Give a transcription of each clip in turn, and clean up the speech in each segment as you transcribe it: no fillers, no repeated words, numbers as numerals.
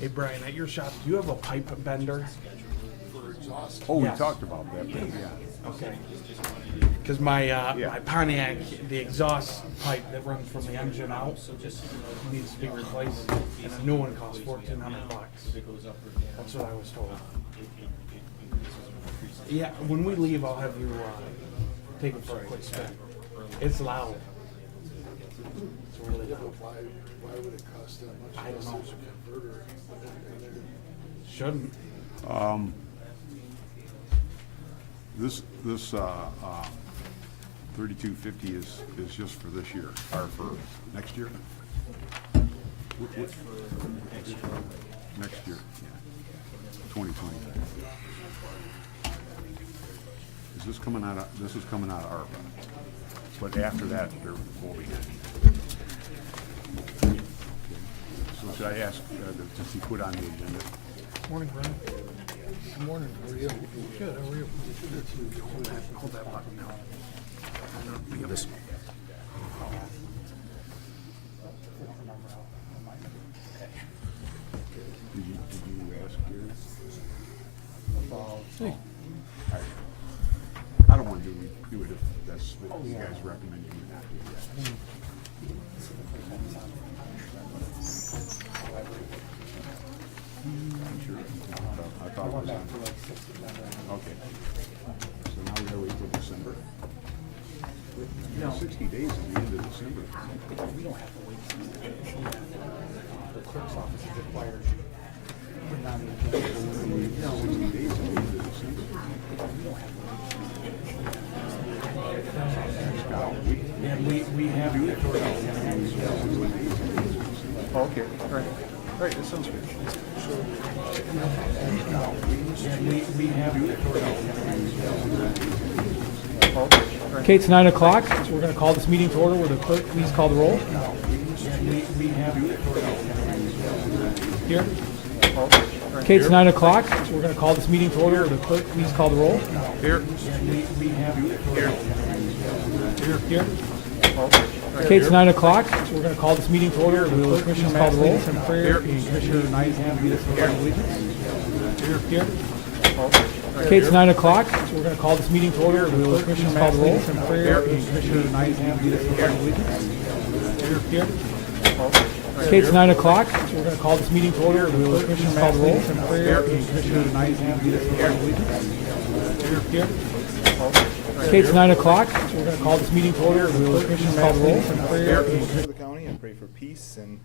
Hey Brian, at your shop, do you have a pipe bender? Oh, we Yes. talked about that, but yeah. Okay. Because my my Pontiac, the exhaust pipe that runs from the engine out needs to be replaced, and a new one costs $1,400. That's what I was told. Yeah, when we leave, I'll have you take it for a quick spin. It's loud. It's really loud. Why would it cost that much? I don't know. Unless there's a converter. Shouldn't. This 3250 is just for this year, or for next year? Next year, yeah. 2020. This is coming out of ARPA, but after that, there will be. So should I ask to be put on the agenda? Morning, Brian. Good morning, how are you? Good. How are you? Hold that button now. This. Did you ask Gary? Hey. I don't want to do it if that's what you guys recommend you not do that. I'm sure. I thought it was on. Okay. So now we gotta wait till December? 60 days is the end of December. We don't have to wait. The clerk's office is required. 60 days is the end of December. And we have it. Okay, all right. All right, that sounds good. And we have it. Okay, it's 9 o'clock. So we're going to call this meeting to order. Will the clerk please call the roll? Here. Okay, it's 9 o'clock. So we're going to call this meeting to order. Will the clerk please call the roll? Here. Here. Okay, it's 9 o'clock. So we're going to call this meeting to order. Will the clerk please call the roll? And prayer. Commissioner Nightham, lead us in the pledge of allegiance. Here. Okay, it's 9 o'clock. So we're going to call this meeting to order. Will the clerk please call the roll? And prayer. Commissioner Nightham, lead us in the pledge of allegiance. Here. Okay, it's 9 o'clock. So we're going to call this meeting to order. Will the clerk please call the roll? And prayer. Commissioner Nightham, lead us in the pledge of allegiance. Here. Okay, it's 9 o'clock. So we're going to call this meeting to order. Will the clerk please call the roll? And prayer. For the county, I pray for peace and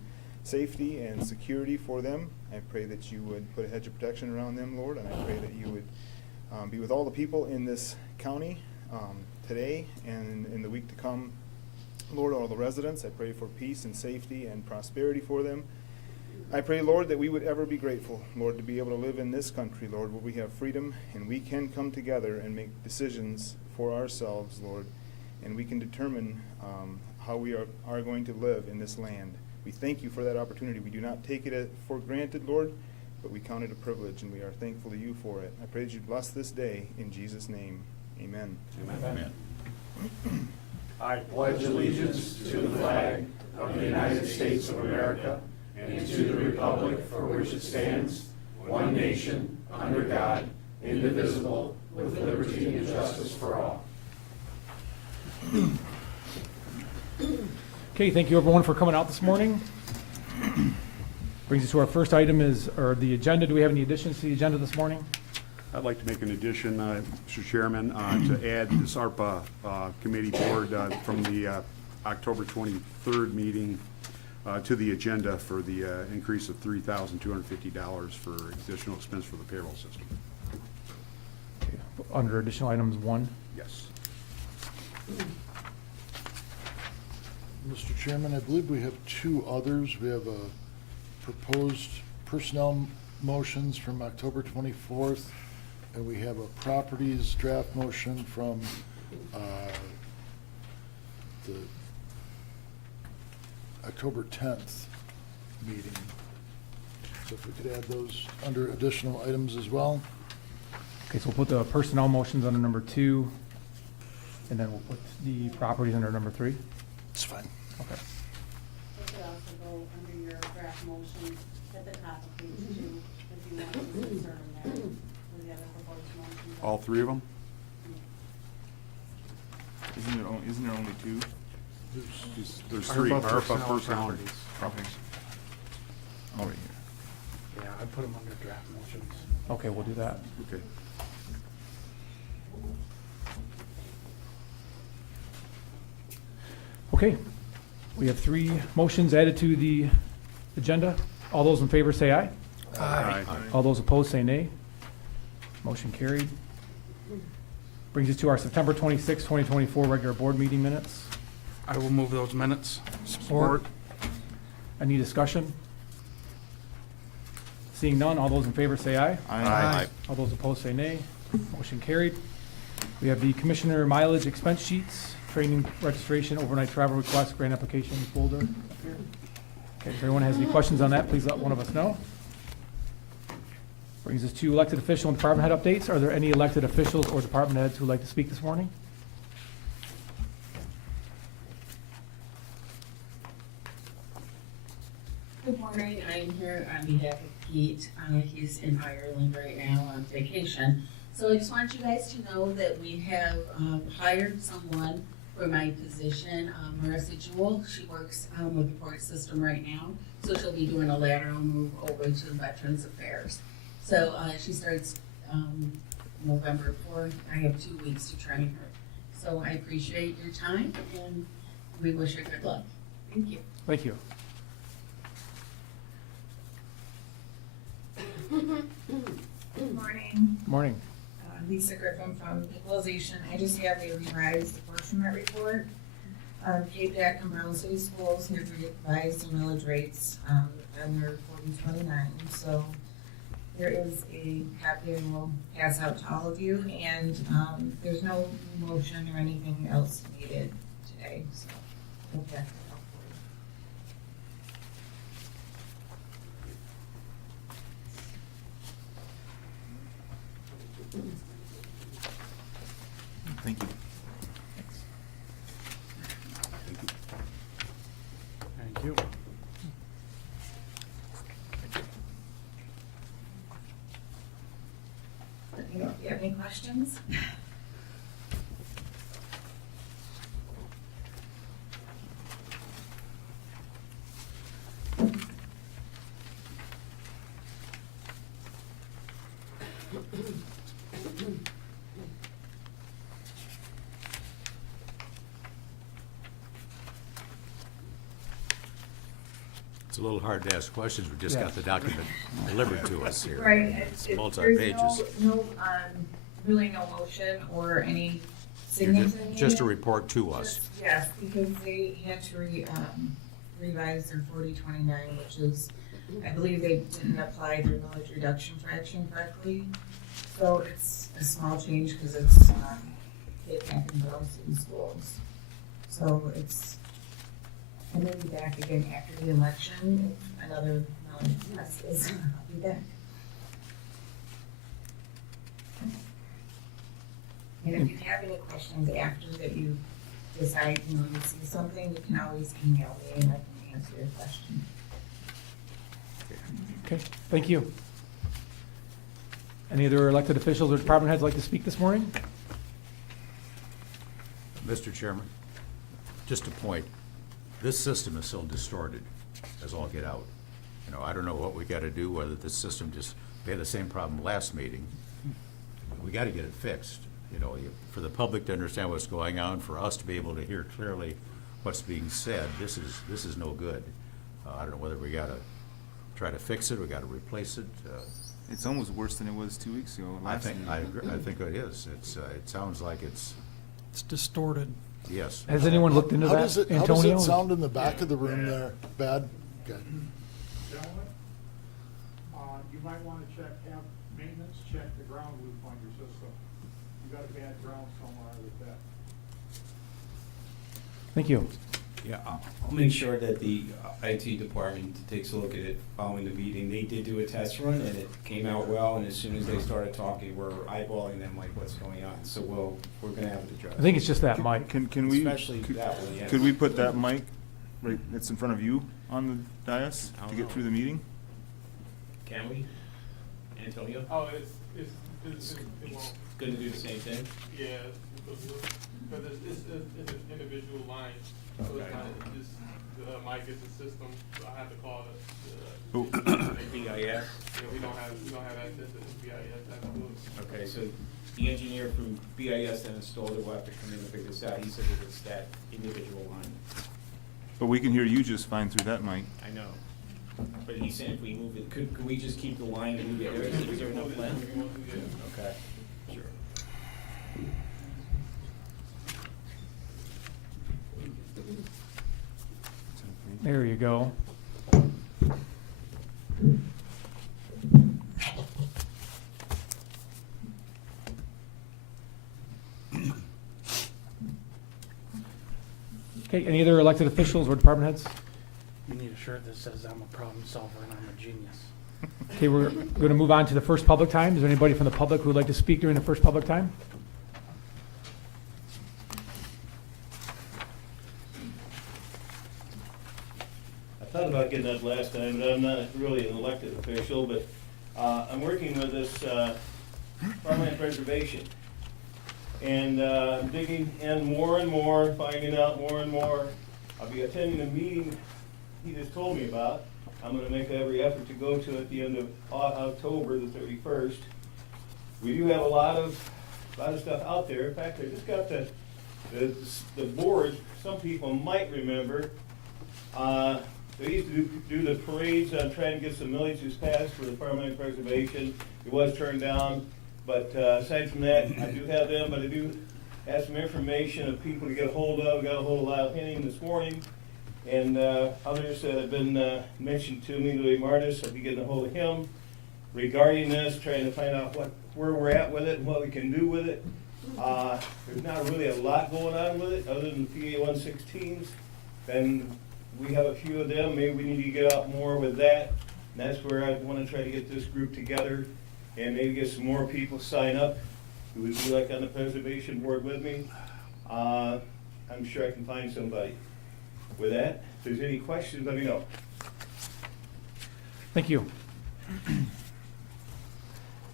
safety and security for them. I pray that you would put a hedge of protection around them, Lord, and I pray that you would be with all the people in this county today and in the week to come. Lord, all the residents, I pray for peace and safety and prosperity for them. I pray, Lord, that we would ever be grateful, Lord, to be able to live in this country, Lord, where we have freedom and we can come together and make decisions for ourselves, Lord, and we can determine how we are going to live in this land. We thank you for that opportunity. We do not take it for granted, Lord, but we count it a privilege, and we are thankful to you for it. I pray that you bless this day in Jesus' name. Amen. Amen. I pledge allegiance to the flag of the United States of America and to the republic for which it stands, one nation, under God, indivisible, with liberty and justice for all. Okay, thank you everyone for coming out this morning. Brings us to our first item or the agenda. Do we have any additions to the agenda this morning? I'd like to make an addition, Mr. Chairman, to add this ARPA committee board from the October 23rd meeting to the agenda for the increase of $3,250 for additional expense for the payroll system. Under additional items 1. Yes. Mr. Chairman, I believe we have two others. We have proposed personnel motions from October 24th, and we have a properties draft motion from the October 10th meeting. So if we could add those under additional items as well. Okay, so we'll put the personnel motions under number 2, and then we'll put the properties under number 3. It's fine. Okay. It could also go under your draft motions at the top of page 2, if you want to insert them there, with the other proposed motions. All three of them? Isn't there only two? There's three, ARPA, ARPA, personnel, personnel. properties. Okay. All right here. Yeah, I put them under draft motions. Okay, we'll do that. Okay. Okay, we have 3 motions added to the agenda. All those in favor say aye. Aye. All those opposed say nay. Motion carried. Brings us to our September 26, 2024 regular board meeting minutes. I will move those minutes. Support. Any discussion? Seeing none, all those in favor say aye. Aye. All those opposed say nay. Motion carried. We have the commissioner mileage expense sheets, training registration, overnight travel request, grant application folder up here. Okay, if anyone has any questions on that, please let one of us know. Brings us to elected official and department head updates. Are there any elected officials or department heads who would like to speak this morning? Good morning, I'm here on behalf of Pete. He's in Ireland right now on vacation. So I just want you guys to know that we have hired someone for my position, Marissa Jewell. She works with the court system right now, so she'll be doing a lateral move over to Veterans Affairs. So she starts November 4th. I have 2 weeks to train her. So I appreciate your time, and we wish her good luck. Thank you. Thank you. Good morning. Morning. Lisa Griffin from Equalization. I just have a revised apportionment report. Cape Jack and Brown City Schools have revised the millage rates on their 4029. So there is a copy and we'll pass out to all of you. And there's no motion or anything else needed today. So we'll pass it out for you. Thank you. Thank you. Let me know if you have any questions. It's a little hard to ask questions. We just got the document delivered to us here. Right, It's there's multi-pages. really no motion or any You're signature just a needed. report to us. Yes, because they had to revise their 4029, which is, I believe they didn't apply their millage reduction fraction correctly. So it's a small change because it's Cape Jack and Brown City Schools. So it's, and then be back again after the election, if another millage passes, I'll be back. And if you have any questions after that you decide, you see something, you can always email me and I can answer your question. Okay, thank you. Any other elected officials or department heads like to speak this morning? Mr. Chairman, just a point. This system is so distorted as all get out. You know, I don't know what we gotta do, whether this system just, we had the same problem last meeting. We gotta get it fixed, you know, for the public to understand what's going on, for us to be able to hear clearly what's being said. This is no good. I don't know whether we gotta try to fix it, we gotta replace it. It's almost worse than it was 2 weeks ago. I last think, meeting. I agree, I think it is. It sounds like it's, distorted. yes. Has anyone looked into How that, does it Antonio? sound in the back of the room there? Bad? Okay. Gentlemen, you might want to have maintenance check the ground loop on your system. You got a bad ground somewhere with that. Thank you. Yeah, I'll make sure that the IT department takes a look at it following the meeting. They did do a test run and it came out well, and as soon as they started talking, we're eyeballing them like what's going on. So we're gonna have it addressed. I think it's just that mic. Can we, Especially that one, yes. could we put that mic right, that's in front of you on the dais to get through the meeting? Can we? Antonio? Oh, it won't, Gonna do the same thing? yeah, because it's an individual line. So Okay. it's not, just, Mike gets the system, so I have to call it. BIS? Yeah, we don't have access to BIS, that's good. Okay, so the engineer from BIS that installed it will have to come in and figure this out. He said that it's that individual line. But we can hear you just fine through that mic. I know. But he said if we move it, could we just keep the line and move it there? Is there no plan? Okay, sure. There you go. Okay, any other elected officials or department heads? You need a shirt that says I'm a problem solver and I'm a genius. Okay, we're going to move on to the first public time. Is there anybody from the public who would like to speak during the first public time? I thought about getting up last time, but I'm not really an elected official, but I'm working with this farmland preservation. And I'm digging in more and more, finding out more and more. I'll be attending a meeting he just told me about. I'm gonna make every effort to go to at the end of October, the 31st. We do have a lot of stuff out there. In fact, I just got the board, some people might remember, they used to do the parades on trying to get some villages passed for the farmland preservation. It was turned down, but aside from that, I do have them, but I do have some information of people to get a hold of. Got a hold of Lyle Henning this morning, and others that have been mentioned to me, Louis Martis. I'll be getting a hold of him regarding this, trying to find out where we're at with it and what we can do with it. There's not really a lot going on with it, other than PA 116s, and we have a few of them. Maybe we need to get out more with that. And that's where I want to try to get this group together and maybe get some more people sign up who would be like on the preservation board with me. I'm sure I can find somebody. With that, if there's any questions, let me know. Thank you.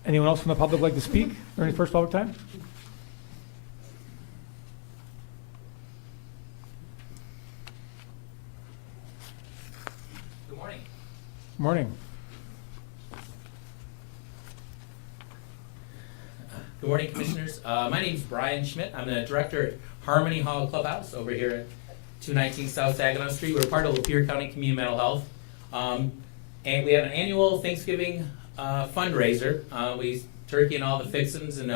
Anyone else from the public like to speak during the first public time? Good morning. Morning. Good morning, Commissioners. My name is Brian Schmidt. I'm the director at Harmony Hall Clubhouse over here at 219 South Saginaw Street. We're part of Lapeer County Community Mental Health. And we have an annual Thanksgiving fundraiser. We turkey and all the fixins, and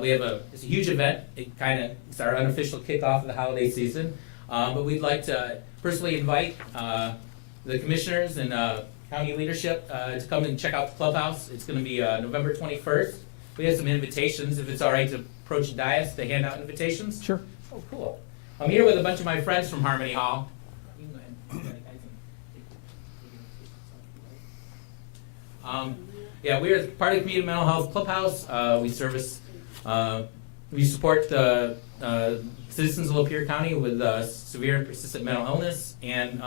we have it's a huge event. It's our unofficial kickoff of the holiday season. But we'd like to personally invite the commissioners and county leadership to come and check out the clubhouse. It's going to be November 21st. We have some invitations, if it's all right to approach the dais to hand out invitations. Sure. Oh, cool. I'm here with a bunch of my friends from Harmony Hall. Yeah, we are part of the Community Mental Health Clubhouse. We support the citizens of Lapeer County with severe and persistent mental illness, and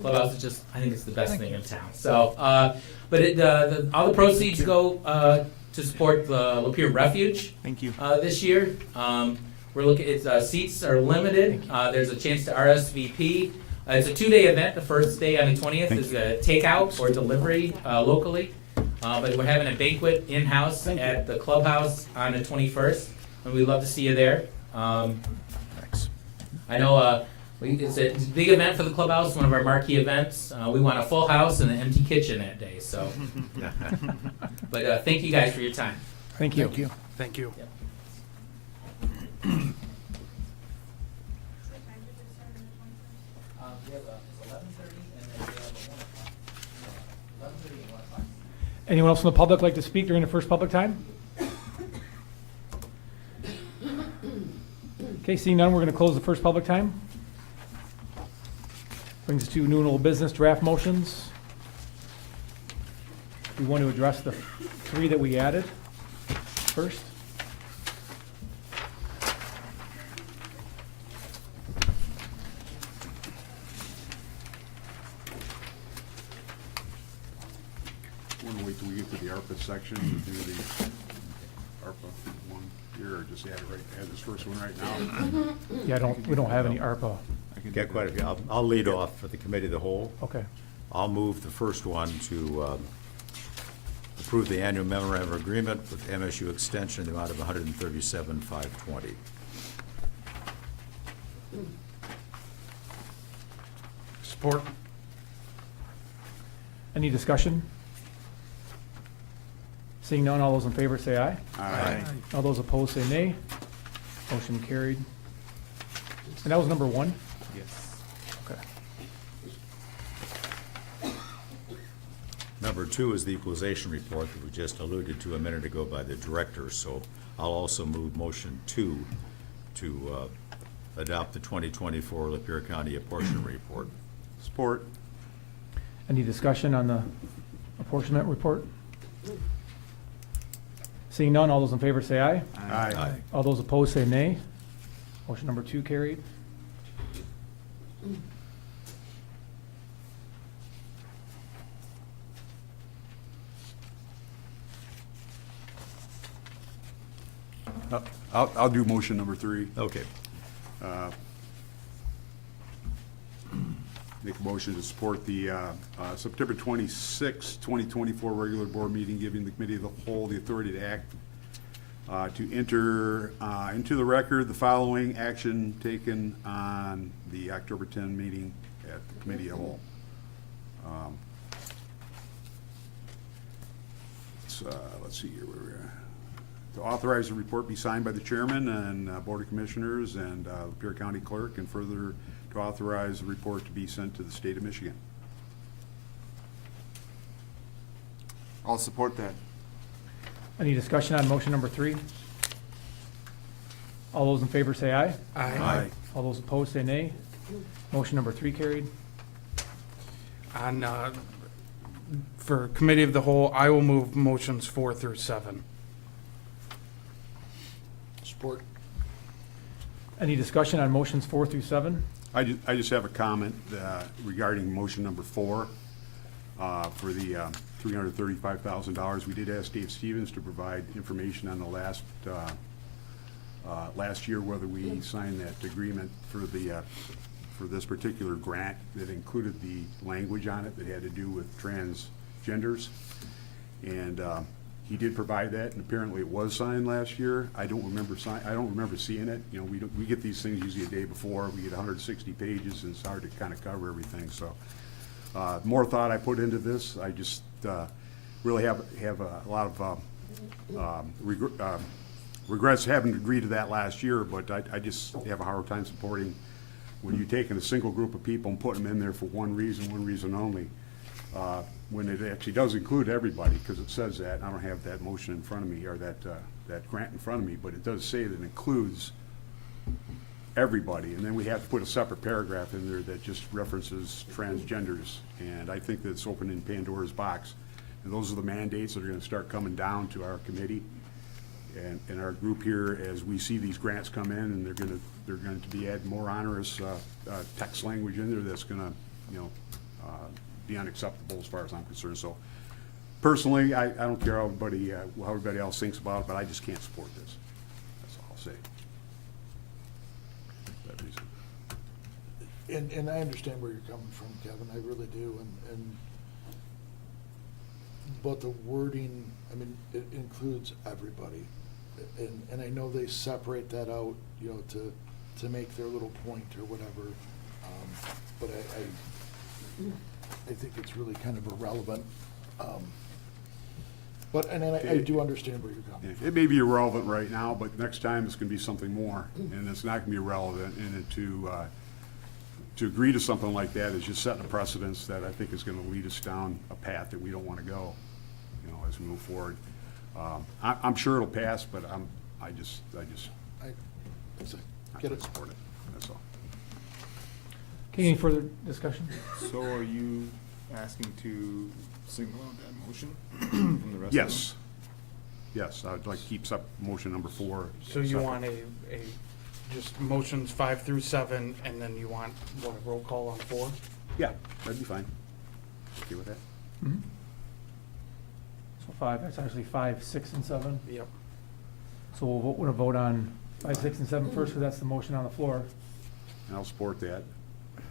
Clubhouse is just, I think it's the best thing in town. So, but all the proceeds go to support the Lapeer Refuge. Thank you. This year. We're looking, seats are limited. There's a chance to RSVP. It's a 2-day event. The first day on the 20th is a takeout or delivery locally. But we're having a banquet in-house at the clubhouse on the 21st, and we'd love to see you there. Thanks. I know it's a big event for the clubhouse, one of our marquee events. We want a full house and an empty kitchen that day. So, but thank you guys for your time. Thank you. Thank you. Thank you. Yep. We have 11:30 and then we have a 1 o'clock. 11:30 and 1 o'clock. Anyone else from the public like to speak during the first public time? Okay, seeing none, we're going to close the first public time. Brings us to new and old business draft motions. We want to address the 3 that we added first. Want to wait till we get to the ARPA section to do the ARPA one here, or just add this first one right now? Yeah, we don't have any ARPA. Got quite a few. I'll lead off for the committee of the whole. Okay. I'll move the first one to approve the annual memorandum of agreement with MSU Extension in the amount of $137,520. Support. Any discussion? Seeing none, all those in favor say aye. Aye. All those opposed say nay. Motion carried. And that was number one? Yes. Okay. Number two is the equalization report that we just alluded to a minute ago by the director, so I'll also move motion 2 to adopt the 2024 Lapeer County apportionment report. Support. Any discussion on the apportionment report? Seeing none, all those in favor say aye. Aye. All those opposed say nay. Motion number 2 carried. I'll do motion number 3. Okay. Make a motion to support the September 26, 2024 regular board meeting, giving the committee of the whole the authority to act to enter into the record the following action taken on the October 10 meeting at the committee of the whole. Let's see here where we're at. To authorize the report be signed by the chairman and Board of Commissioners and Lapeer County Clerk, and further to authorize the report to be sent to the state of Michigan. I'll support that. Any discussion on motion number 3? All those in favor say aye. Aye. All those opposed say nay. Motion number 3 carried. On, for committee of the whole, I will move motions 4 through 7. Support. Any discussion on motions 4 through 7? I just have a comment regarding motion number 4 for the $335,000. We did ask Dave Stevens to provide information on the last year, whether we signed that agreement for this particular grant that included the language on it that had to do with transgenders. And he did provide that, and apparently it was signed last year. I don't remember seeing it. You know, we get these things usually a day before. We get 160 pages, and it's hard to kind of cover everything. So, more thought I put into this. I just really have a lot of regrets having to agree to that last year. But I just have a hard time supporting when you're taking a single group of people and putting them in there for one reason only. When it actually does include everybody, because it says that. I don't have that motion in front of me, or that grant in front of me, but it does say that it includes everybody. And then we have to put a separate paragraph in there that just references transgenders. And I think that's opening Pandora's box. And those are the mandates that are going to start coming down to our committee and our group here as we see these grants come in, and they're going to be adding more onerous text language in there that's going to, be unacceptable as far as I'm concerned. So personally, I don't care how everybody else thinks about it, but I just can support this. That's all I'll say. And I understand where you're coming from, Kevin, I really do, but the wording, I mean, it includes everybody. And I know they separate that out, to make their little point or whatever, but I think it's really kind of irrelevant. But I do understand where you're coming from. It may be irrelevant right now, but next time it's going to be something more, and it's not going to be irrelevant. And to agree to something like that is just setting a precedence that I think is going to lead us down a path that we don't want to go, as we move forward. I'm sure it'll pass, but I just Get it. support it. That's all. Okay, any further discussion? So are you asking to single out that motion from the rest of them? Yes. Yes, I'd like to keep motion number 4. So you separate. want just motions 5 through 7, and then you want, a roll call on 4? Yeah, that'd be fine. Okay with that? Mhm. 5, that's actually 5, 6, and 7. Yep. So we'll vote on 5, 6, and 7 first, because that's the motion on the floor. And I'll support that,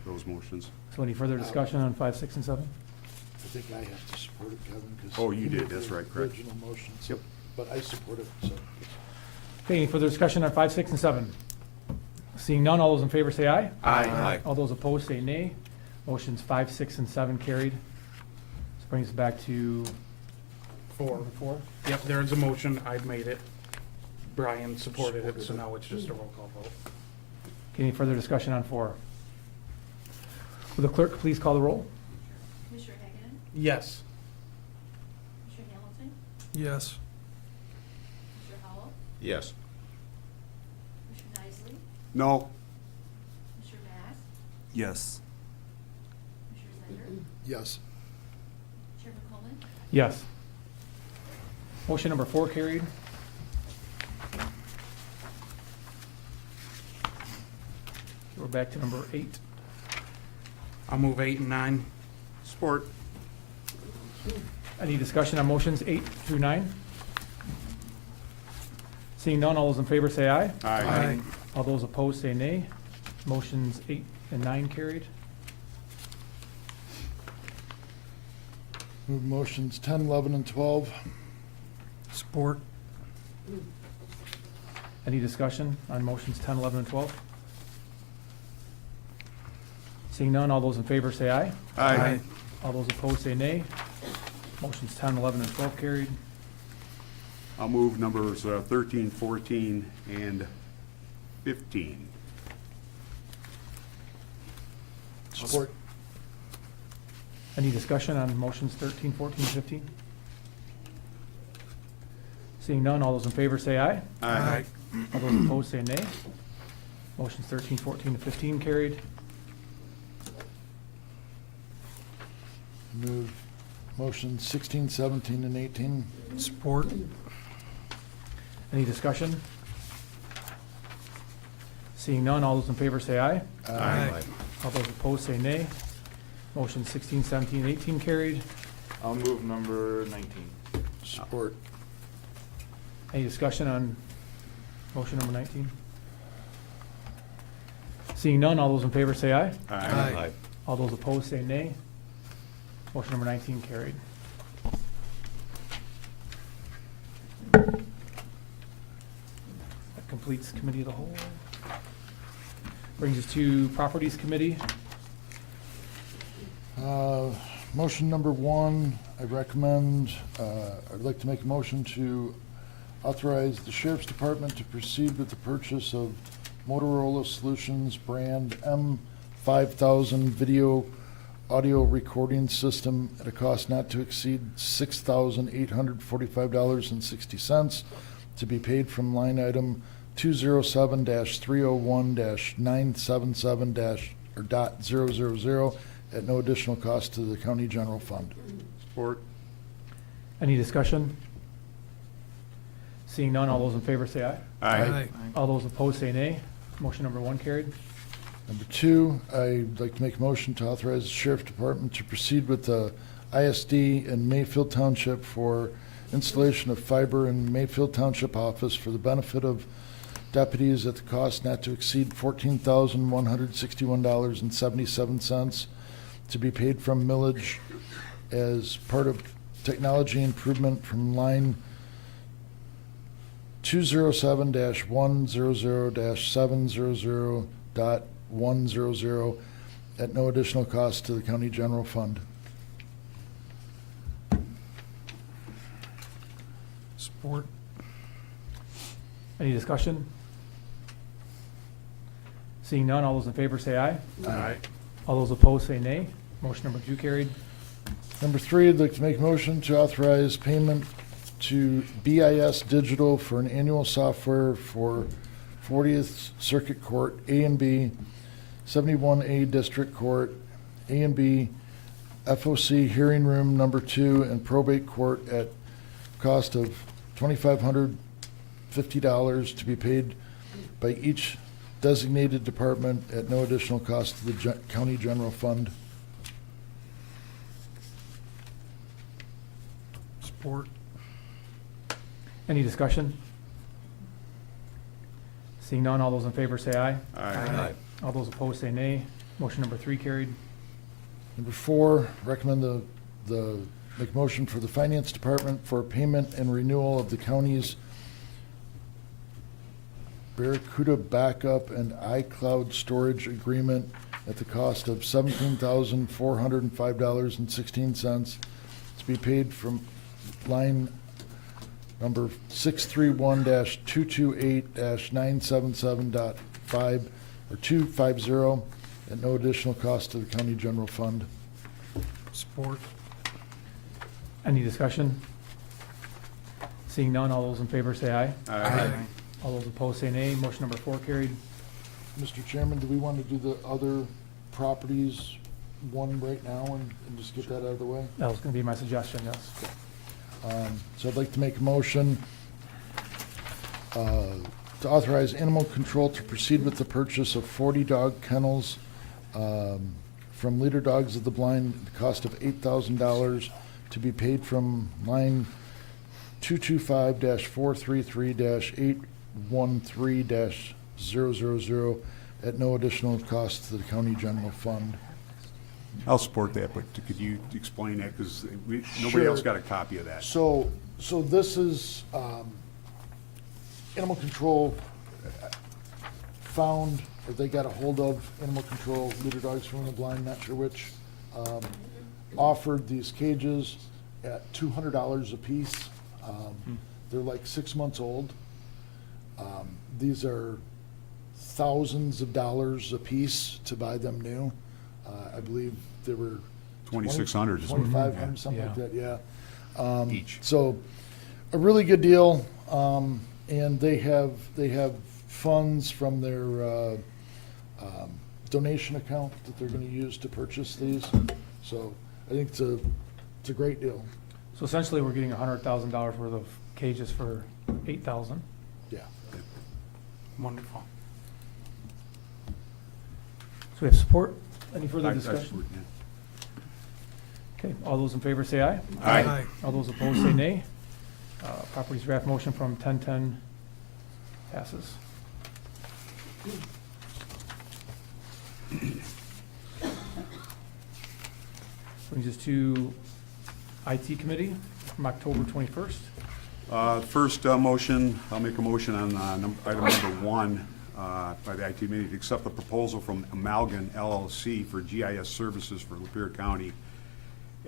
those motions. So any further discussion on 5, 6, and 7? I think I have to support it, Kevin, because. Oh, you did, that's right, correct. Original motions. Yep. But I support it, so. Okay, any further discussion on 5, 6, and 7? Seeing none, all those in favor say aye. Aye. All those opposed say nay. Motions 5, 6, and 7 carried. This brings us back to 4. number 4. Yep, there's a motion, I've made it. Brian supported it, so now it's just a roll call vote. Okay, any further discussion on 4? Will the clerk please call the roll? Commissioner Hagan, Yes. Commissioner Hamilton, Yes. Commissioner Howell, Yes. Commissioner Nicely, No. Commissioner Mass, Yes. Commissioner Zender, Yes. Chairman Coleman, Yes. Motion number 4 carried. We're back to number 8. I'll move 8 and 9. Support. Any discussion on motions 8 through 9? Seeing none, all those in favor say aye. Aye. All those opposed say nay. Motions 8 and 9 carried. Move motions 10, 11, and 12. Support. Any discussion on motions 10, 11, and 12? Seeing none, all those in favor say aye. Aye. All those opposed say nay. Motions 10, 11, and 12 carried. I'll move numbers 13, 14, and 15. Support. Any discussion on motions 13, 14, 15? Seeing none, all those in favor say aye. Aye. All those opposed say nay. Motions 13, 14, and 15 carried. Move motions 16, 17, and 18. Support. Any discussion? Seeing none, all those in favor say aye. All those opposed say nay. Motion 16, 17, and 18 carried. I'll move number 19. Support. Any discussion on motion number 19? Seeing none, all those in favor say aye. Aye. All those opposed say nay. Motion number 19 carried. That completes committee of the whole. Brings us to properties committee. Motion number 1, I recommend, I'd like to make a motion to authorize the Sheriff's Department to proceed with the purchase of Motorola Solutions brand M5000 video audio recording system at a cost not to exceed $6,845.60 to be paid from line item 207-301-977- at no additional cost to the county general fund. Support. Any discussion? Seeing none, all those in favor say aye. Aye. All those opposed say nay. Motion number 1 carried. Number 2, I'd like to make a motion to authorize the Sheriff's Department to proceed with the ISD in Mayfield Township for installation of fiber in Mayfield Township office for the benefit of deputies at the cost not to exceed $14,161.77 to be paid from millage as part of technology improvement from line 207-100-700.100 at no additional cost to the county general fund. Support. Any discussion? Seeing none, all those in favor say aye. Aye. All those opposed say nay. Motion number 2 carried. Number 3, I'd like to make a motion to authorize payment to BIS Digital for an annual software for 40th Circuit Court A and B, 71A District Court A and B, FOC Hearing Room Number 2, and Probate Court at cost of $2,550 to be paid by each designated department at no additional cost to the county general fund. Support. Any discussion? Seeing none, all those in favor say aye. Aye. All those opposed say nay. Motion number 3 carried. Number 4, recommend make a motion for the Finance Department for payment and renewal of the county's Barracuda backup and iCloud storage agreement at the cost of $17,405.16 to be paid from line number 631-228-977.5 or 250 at no additional cost to the county general fund. Support. Any discussion? Seeing none, all those in favor say aye. Aye. All those opposed say nay. Motion number 4 carried. Mr. Chairman, do we want to do the other properties one right now and just get that out of the way? That was going to be my suggestion, yes. So I'd like to make a motion to authorize animal control to proceed with the purchase of 40 dog kennels from Leader Dogs of the Blind at the cost of $8,000 to be paid from line 225-433-813-000 at no additional cost to the county general fund. I'll support that, but could you explain that? Because nobody Sure. else got a copy of that. So this is, animal control found, or they got a hold of animal control, Leader Dogs from the Blind, not sure which, offered these cages at $200 a piece. They're like 6 months old. These are thousands of dollars a piece to buy them new. I believe they were 2,600 is what- 2,500, something like that, yeah. Each. So, a really good deal, and they have funds from their donation account that they're gonna use to purchase these. So, I think it's a great deal, So essentially, we're getting $100,000 worth of cages for $8,000. yeah. Wonderful. So we have support. Any further I discussion? support, yeah. Okay, all those in favor say aye. Aye. All those opposed say nay. Properties draft motion from 1010 passes. Brings us to IT committee from October 21st. First motion, I'll make a motion on item number 1 by the IT committee to accept the proposal from Amalgam LLC for GIS services for Lapeer County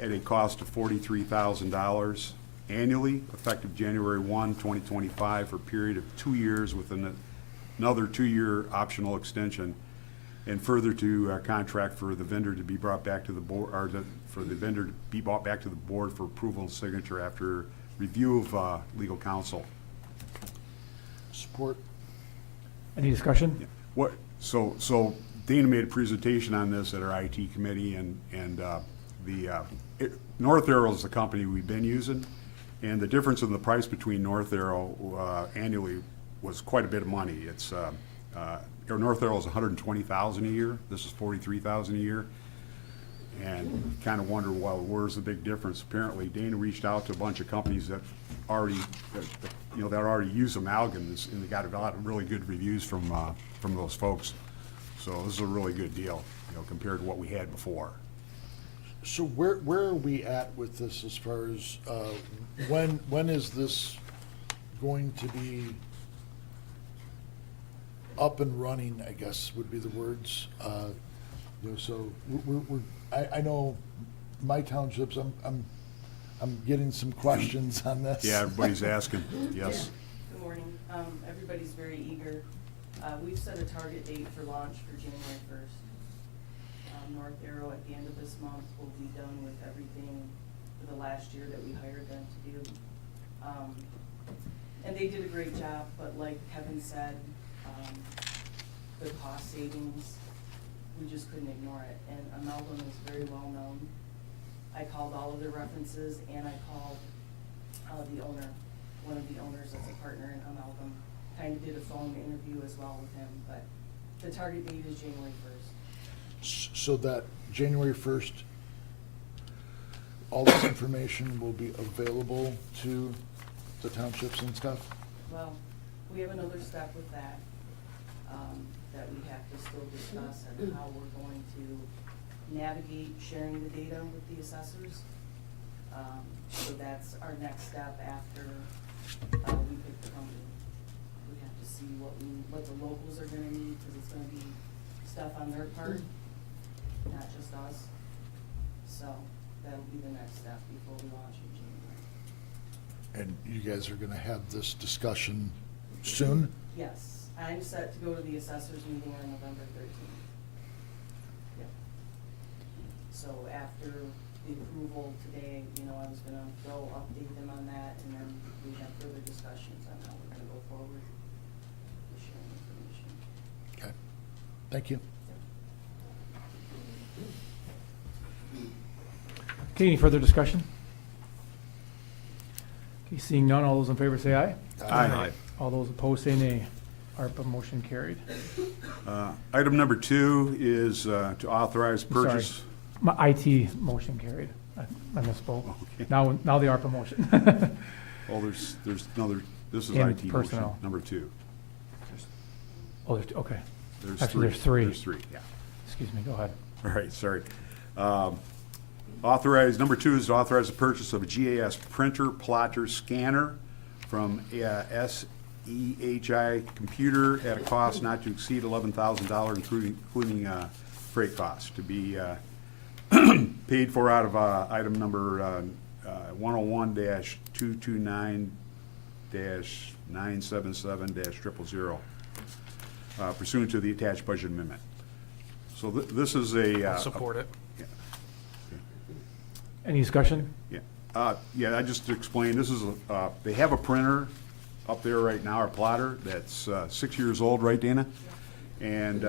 at a cost of $43,000 annually, effective January 1, 2025, for a period of 2 years with another 2-year optional extension, and further to contract for the vendor to be brought back to the board, or for the vendor to be brought back to the board for approval and signature after review of legal counsel. Support. Any discussion? What, so Dana made a presentation on this at our IT committee, and North Arrow is the company we've been using, and the difference in the price between North Arrow annually was quite a bit of money. It's North Arrow is $120,000 a year. This is $43,000 a year, and kind of wonder, well, where's the big difference? Apparently, Dana reached out to a bunch of companies that already use amalgams, and they got a lot of really good reviews from those folks. So this is a really good deal, compared to what we had before. So where are we at with this as far as, when is this going to be up and running, I guess would be the words? So I know my townships, I'm getting some questions on this. Yeah, everybody's asking, yes. Good morning. Everybody's very eager. We've set a target date for launch for January 1st. North Arrow at the end of this month will be done with everything for the last year that we hired them to do. And they did a great job, but like Kevin said, the cost savings, we just couldn't ignore it. And Amalgam is very well known. I called all of their references, and I called the owner, one of the owners that's a partner in Amalgam. Kind of did a phone interview as well with him, but the target date is January 1st. So that January 1st, all this information will be available to the townships and stuff? Well, we have another step with that, that we have to still discuss and how we're going to navigate sharing the data with the assessors. So that's our next step after, we pick the company. We have to see what the locals are gonna need, cause it's gonna be stuff on their part, not just us. So that'll be the next step before we launch in January. And you guys are gonna have this discussion soon? Yes, I'm set to go to the assessors meeting on November 13th. Yep. So after the approval today, I was gonna go update them on that, and then we have further discussions on how we're gonna go forward with sharing information. Okay, thank you. Okay, any further discussion? Okay, seeing none, all those in favor say aye. Aye. All those opposed say nay. ARPA motion carried. Item number 2 is to authorize I'm sorry. purchase. My IT motion carried. I misspoke. Okay. Now the ARPA motion. Oh, there's another, this is And IT motion, personnel. number 2. Oh, okay. There's Actually, there's three. There's 3, yeah. Excuse me, go ahead. All right, sorry. Number 2 is to authorize the purchase of a GAS printer, plotter, scanner from SEHI Computer at a cost not to exceed $11,000, including freight costs, to be paid for out of item number 101-229-977-000 pursuant to the attached budget amendment. So this is a. Support it. Yeah. Any discussion? Yeah, I just explained, this is, they have a printer up there right now, our plotter, that's 6 years old, right, Dana? And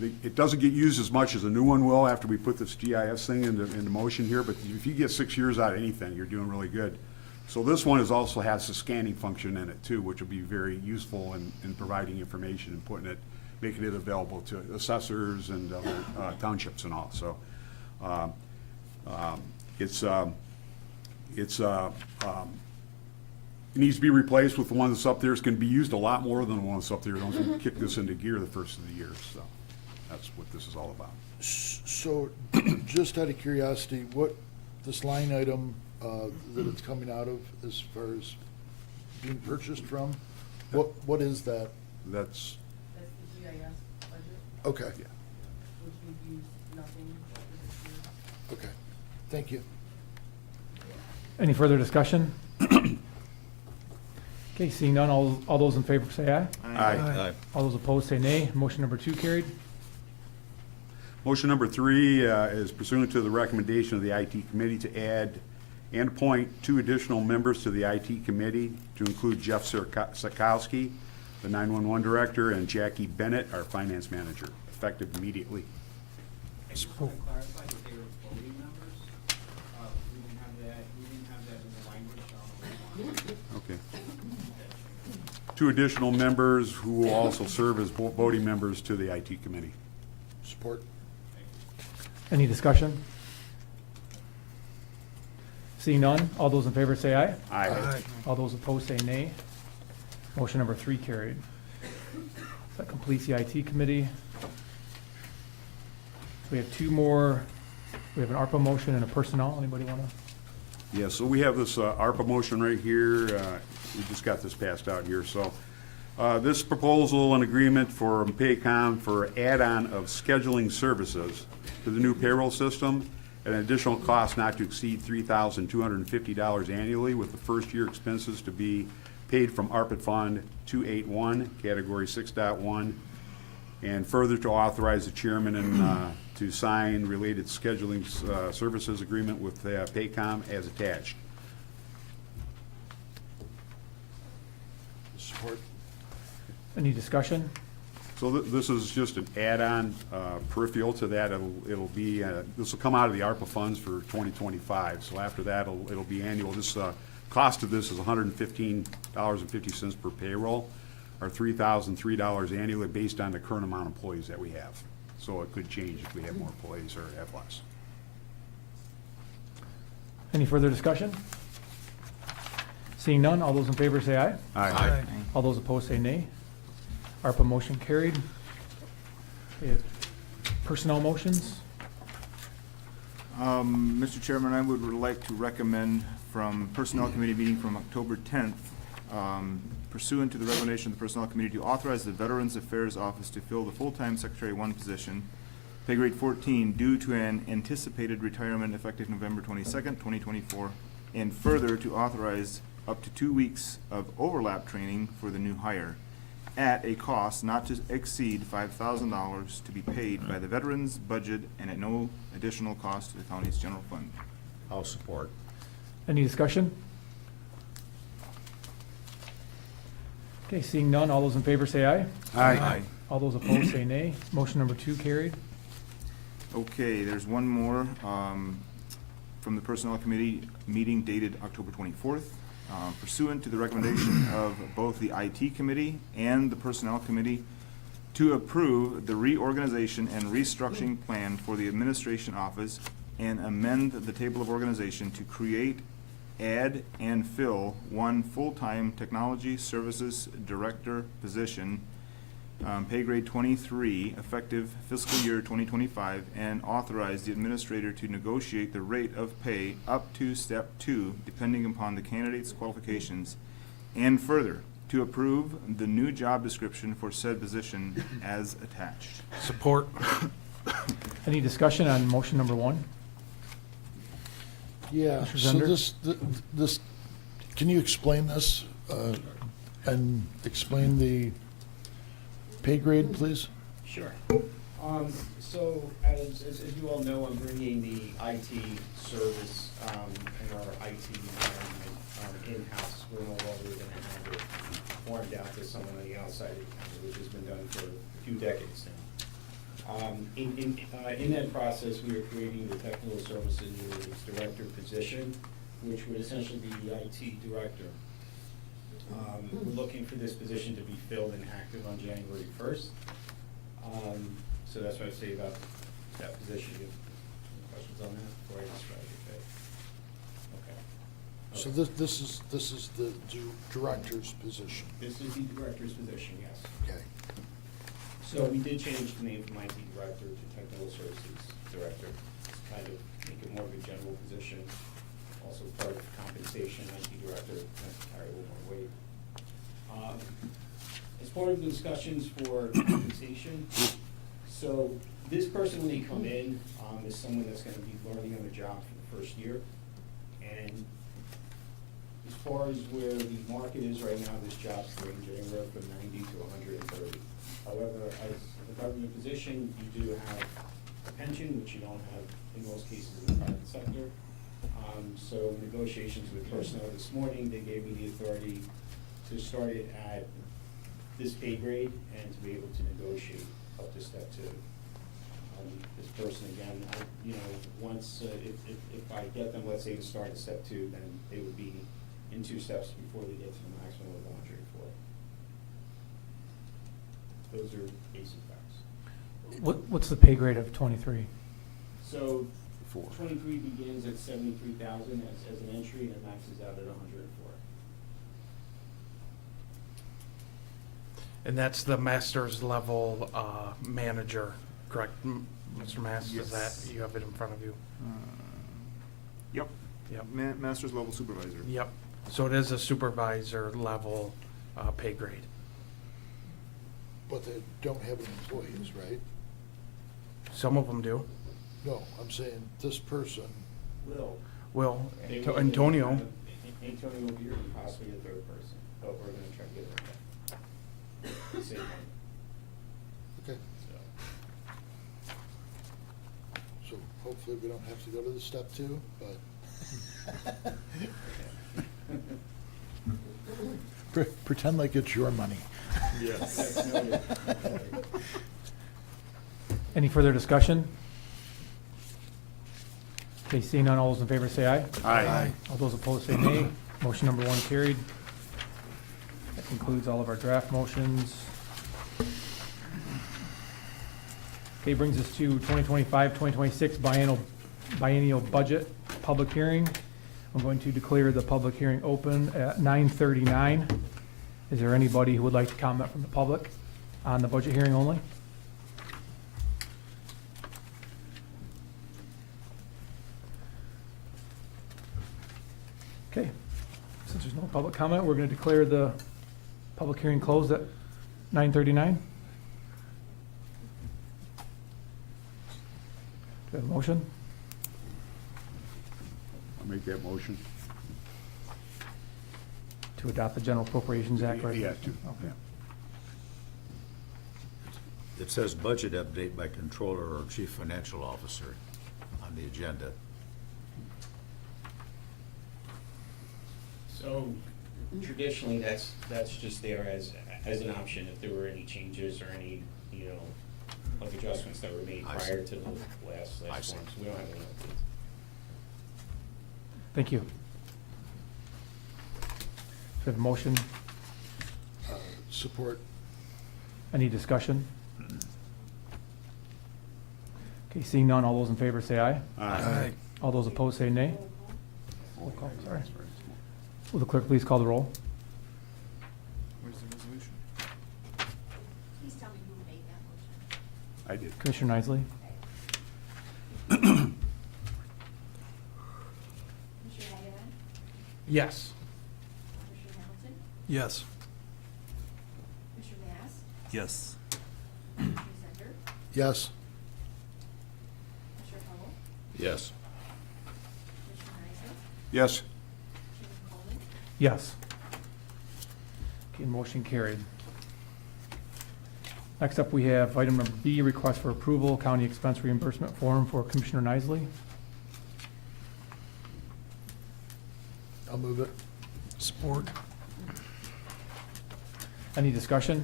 it doesn't get used as much as a new one will after we put this GIS thing into motion here, but if you get 6 years out of anything, you're doing really good. So this one also has a scanning function in it too, which will be very useful in providing information and making it available to assessors and townships and all, so. It needs to be replaced with the one that's up there. It's gonna be used a lot more than the one that's up there. Don't kick this into gear the first of the year, so that's what this is all about. So, just out of curiosity, what, this line item that it's coming out of as far as being purchased from, what is that? That's, That's the GIS budget, Okay, yeah. which we've used nothing for this year. okay, thank you. Any further discussion? Okay, seeing none, all those in favor say aye. Aye. All those opposed say nay. Motion number 2 carried. Motion number 3 is pursuant to the recommendation of the IT committee to add and appoint 2 additional members to the IT committee, to include Jeff Sikowski, the 911 director, and Jackie Bennett, our finance manager, effective immediately. I just want to clarify that they were voting members. We didn't have that in the language. Okay. 2 additional members who will also serve as voting members to the IT committee. Support. Any discussion? Seeing none, all those in favor say aye. Aye. All those opposed say nay. Motion number 3 carried. That completes the IT committee. So we have 2 more. We have an ARPA motion and a personnel. Anybody want to? Yeah, so we have this ARPA motion right here. We just got this passed out here. So this proposal and agreement for Paycom for add-on of scheduling services to the new payroll system at an additional cost not to exceed $3,250 annually, with the first year expenses to be paid from ARPA Fund 281, Category 6.1, and further to authorize the chairman and to sign related scheduling services agreement with Paycom as attached. Support. Any discussion? So this is just an add-on peripheral to that. It'll be, this will come out of the ARPA funds for 2025. So after that, it'll be annual. This cost of this is $115.50 per payroll, or $3,003 annually based on the current amount of employees that we have. So it could change if we have more employees or have less. Any further discussion? Seeing none, all those in favor say aye. Aye. All those opposed say nay. ARPA motion carried. Okay, personnel motions. Mr. Chairman, I would like to recommend from Personnel Committee meeting from October 10th, pursuant to the recommendation of the Personnel Committee to authorize the Veterans Affairs Office to fill the full-time Secretary 1 position, pay grade 14, due to an anticipated retirement effective November 22nd, 2024, and further to authorize up to 2 weeks of overlap training for the new hire at a cost not to exceed $5,000 to be paid by the veterans budget and at no additional cost to the county's general fund. I'll support. Any discussion? Okay, seeing none, all those in favor say aye. Aye. All those opposed say nay. Motion number 2 carried. Okay, there's one more from the Personnel Committee meeting dated October 24th. Pursuant to the recommendation of both the IT Committee and the Personnel Committee to approve the reorganization and restructuring plan for the Administration Office and amend the table of organization to create, add, and fill one full-time Technology Services Director position, pay grade 23, effective fiscal year 2025, and authorize the administrator to negotiate the rate of pay up to step 2, depending upon the candidate's qualifications, and further, to approve the new job description for said position as attached. Support. Any discussion on motion number 1? Yeah, Mr. so Zender? this, can you explain this, and explain the pay grade, please? Sure. So as you all know, I'm bringing the IT service, and our IT environment, in-house. We're no longer going to have it farmed out to someone on the outside of the county, which has been done for a few decades now. In that process, we are creating the Technical Services Director position, which would essentially be the IT Director. We're looking for this position to be filled and active on January 1st. So that's what I say about that position. You have any questions on that before I describe it? Okay. So this is the director's position. This is the Director's position, yes. Okay. So we did change the name from IT Director to Technical Services Director, to kind of make it more of a general position. Also part of compensation, IT Director has to carry a little more weight. As part of the discussions for compensation, so this person, when they come in, is someone that's gonna be learning on the job for the first year. And as far as where the market is right now, this job's ranging anywhere from 90 to 130. However, as a government position, you do have a pension, which you don't have in most cases in the private sector. So negotiations with personnel this morning, they gave me the authority to start it at this pay grade and to be able to negotiate up to step 2. This person, again, once, if I get them, let's say, to start at step 2, then they would be in 2 steps before they get to the maximum of 104. Those are basic facts. What's the pay grade of 23? So 23 begins at 73,000 as an entry and it maxes out at 104. And that's the master's level manager, correct, Mr. Mass? Yes. Is that, you have it in front of you? Yep. Yep. Master's level supervisor. Yep. So it is a supervisor level pay grade. But they don't have any employees, right? Some of them do. No, I'm saying this person, Well, They will- Antonio, Antonio will be here and possibly a 3rd person, but we're gonna try to get it right. Same one, okay, so. so hopefully we don't have to go to the step 2, but pretend like it's your money. Yes. Any further discussion? Okay, seeing none, all those in favor say aye. Aye. All those opposed say nay. Motion number 1 carried. That concludes all of our draft motions. Okay, brings us to 2025-2026 biennial budget public hearing. I'm going to declare the public hearing open at 9:39. Is there anybody who would like to comment from the public on the budget hearing only? Okay, since there's no public comment, we're going to declare the public hearing closed at 9:39. Do we have a motion? I'll make that motion. To adopt the General Appropriations Act, right? Yeah, Okay. It says budget update by controller or chief financial officer on the agenda. So traditionally, that's just there as an option if there were any changes or any, like adjustments that were made I see. prior to the last I form. see. So we don't have any updates. Thank you. Do we have a motion? Support. Any discussion? Okay, seeing none, all those in favor say aye. Aye. All those opposed say nay. Roll call, sorry. Will the clerk please call the roll? Where's the resolution? Please tell me who made that motion. I did. Commissioner Nisley? Commissioner Hageman? Yes. Commissioner Hamilton? Yes. Commissioner Mass? Yes. Commissioner Center? Yes. Commissioner Howell? Yes. Commissioner Heisler? Yes. Commissioner Coleman? Yes. Okay, motion carried. Next up, we have item number B, request for approval, county expense reimbursement form for Commissioner Nisley. I'll move it. Support. Any discussion?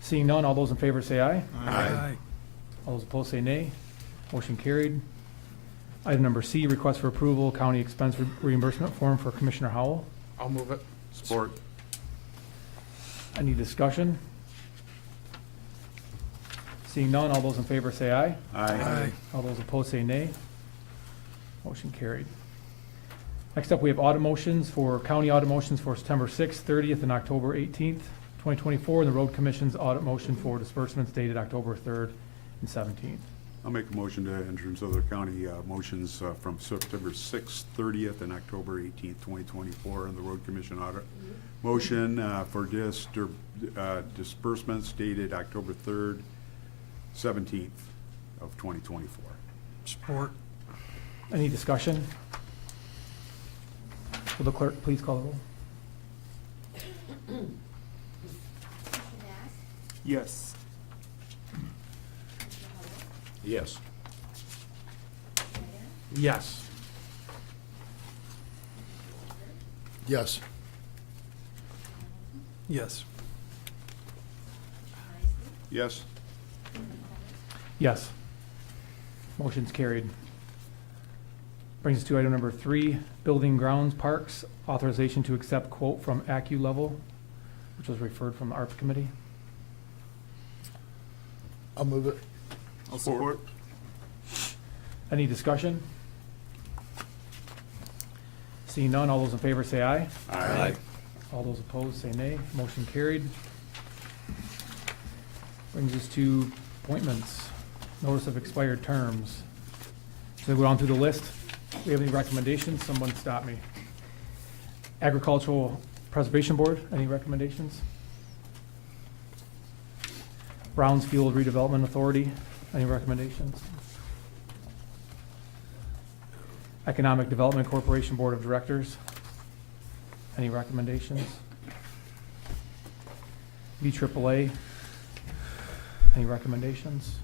Seeing none, all those in favor say aye. Aye. All those opposed say nay. Motion carried. Item number C, request for approval, county expense reimbursement form for Commissioner Howell. I'll move it. Support. Any discussion? Seeing none, all those in favor say aye. Aye. All those opposed say nay. Motion carried. Next up, we have audit motions for county audit motions for September 6th, 30th, and October 18th, 2024, and the road commission's audit motion for disbursements dated October 3rd and 17th. I'll make a motion to enter into the county motions from September 6th, 30th, and October 18th, 2024, and the road commission audit motion for disbursements dated October 3rd, 17th of 2024. Support. Any discussion? Will the clerk please call the roll? Commissioner Mass? Yes. Commissioner Howell? Yes. Commissioner Hageman? Yes. Yes. Yes. Yes. Yes. Motion's carried. Brings us to item number 3, building grounds parks, authorization to accept quote from AccuLevel, which was referred from the ARPS committee. I'll move it. I'll support. Any discussion? Seeing none, all those in favor say aye. Aye. All those opposed say nay. Motion carried. Brings us to appointments, notice of expired terms. So we go on through the list. Do we have any recommendations? Someone stop me. Agricultural Preservation Board, any recommendations? Brownsfield Redevelopment Authority, any recommendations? Economic Development Corporation Board of Directors, any recommendations? VAAA, any recommendations?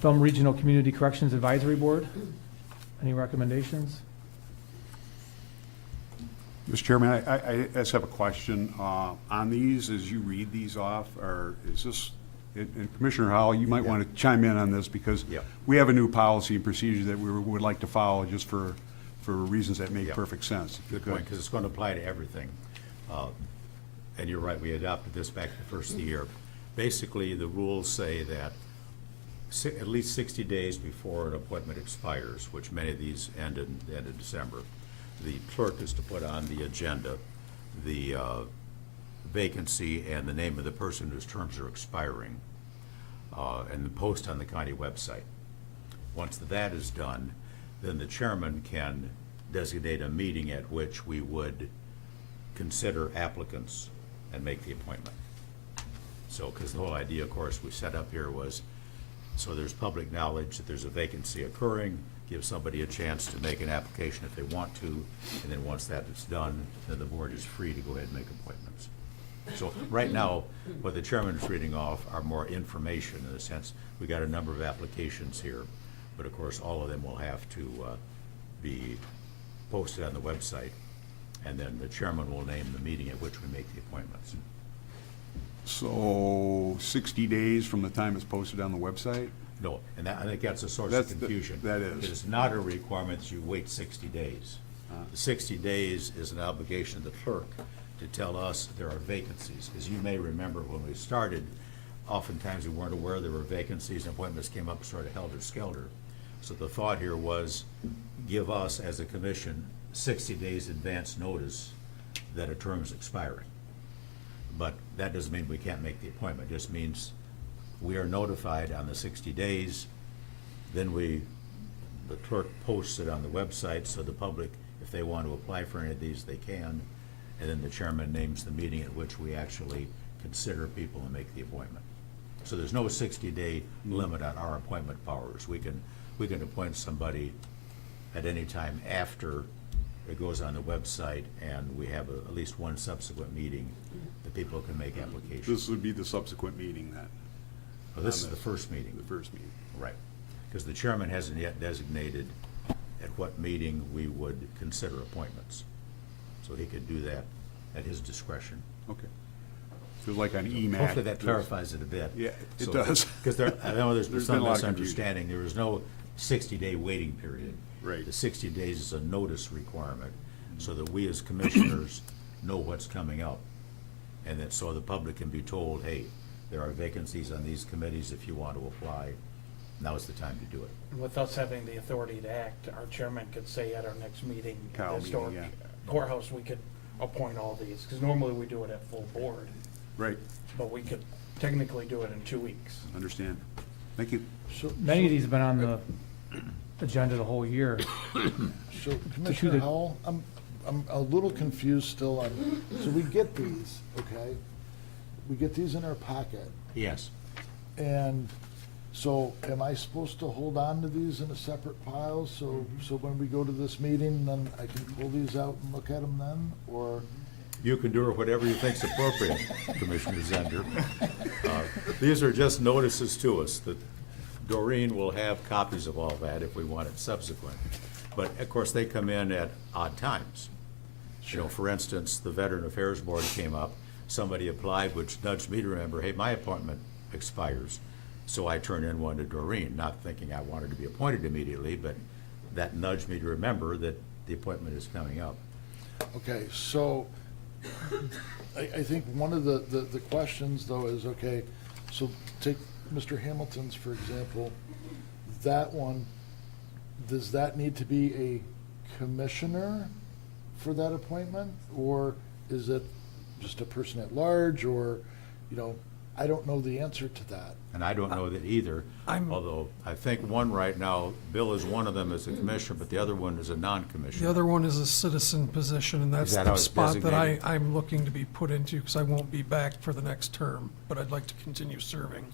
Thumb Regional Community Corrections Advisory Board, any recommendations? Mr. Chairman, I just have a question. On these, as you read these off, or is this, and Commissioner Howell, you might want to chime in on this because Yeah. we have a new policy and procedure that we would like to follow just for reasons that make Yeah. perfect sense. Good point, because it's going to apply to everything. And you're right, we adopted this back the first of the year. Basically, the rules say that at least 60 days before an appointment expires, which many of these end in the end of December, the clerk is to put on the agenda the vacancy and the name of the person whose terms are expiring, and post on the county website. Once that is done, then the chairman can designate a meeting at which we would consider applicants and make the appointment. So, because the whole idea, of course, we set up here was, so there's public knowledge that there's a vacancy occurring, give somebody a chance to make an application if they want to, and then once that is done, then the board is free to go ahead and make appointments. So right now, what the chairman is reading off are more information in the sense, we got a number of applications here, but of course, all of them will have to be posted on the website, and then the chairman will name the meeting at which we make the appointments. So 60 days from the time it's posted on the website? No, and that, I think that's a source of confusion. That is. It is not a requirement that you wait 60 days. The 60 days is an obligation of the clerk to tell us there are vacancies. As you may remember, when we started, oftentimes we weren't aware there were vacancies, and appointments came up sort of helter-skelter. So the thought here was, give us, as a commission, 60 days advance notice that a term is expiring. But that doesn't mean we can't make the appointment. It just means we are notified on the 60 days, then the clerk posts it on the website, so the public, if they want to apply for any of these, they can, and then the chairman names the meeting at which we actually consider people and make the appointment. So there's no 60-day limit on our appointment powers. We can appoint somebody at any time after it goes on the website, and we have at least one subsequent meeting that people can make applications. This would be the subsequent meeting then? Well, this is the first meeting. The first meeting. Right. Because the chairman hasn't yet designated at what meeting we would consider appointments. So he could do that at his discretion. Okay. So like on EMAC. Hopefully that clarifies it a bit. Yeah, it does. Because I know there's There's some been a lot of confusion. misunderstanding. There is no 60-day waiting period. Right. The 60 days is a notice requirement, so that we as commissioners know what's coming up. And that so the public can be told, hey, there are vacancies on these committees. If you want to apply, now's the time to do it. And with us having the authority to act, our chairman could say at our next meeting, Cow the historic meeting, courthouse, we could appoint all these, because normally we do it at full board, Right, but we could technically do it in 2 weeks. understand. Thank you. So, Many of these have been on the agenda the whole year. so Commissioner the- Howell, I'm a little confused still on, so we get these, okay? We get these in our packet, Yes. and so am I supposed to hold on to these in a separate pile? So when we go to this meeting, then I can pull these out and look at them then, or? You can do whatever you think's appropriate, Commissioner Zender. These are just notices to us that Doreen will have copies of all that if we want it subsequent. But of course, they come in at odd times. You know, for instance, the Veteran Affairs Board came up, somebody applied, which nudged me to remember, hey, my appointment expires. So I turned in one to Doreen, not thinking I wanted to be appointed immediately, but that nudged me to remember that the appointment is coming up. Okay, so I think one of the questions though is, okay, so take Mr. Hamilton's, for example, that one, does that need to be a commissioner for that appointment? Or is it just a person at large, or, you know, I don't know the answer to that. And I don't know that either, although I think one right now, Bill is one of them as a commissioner, but the other one is a non-commissioner. The other one is a citizen position, and that's Is that how the it's spot that designated? I'm looking to be put into, because I won't be back for the next term, but I'd like to continue serving.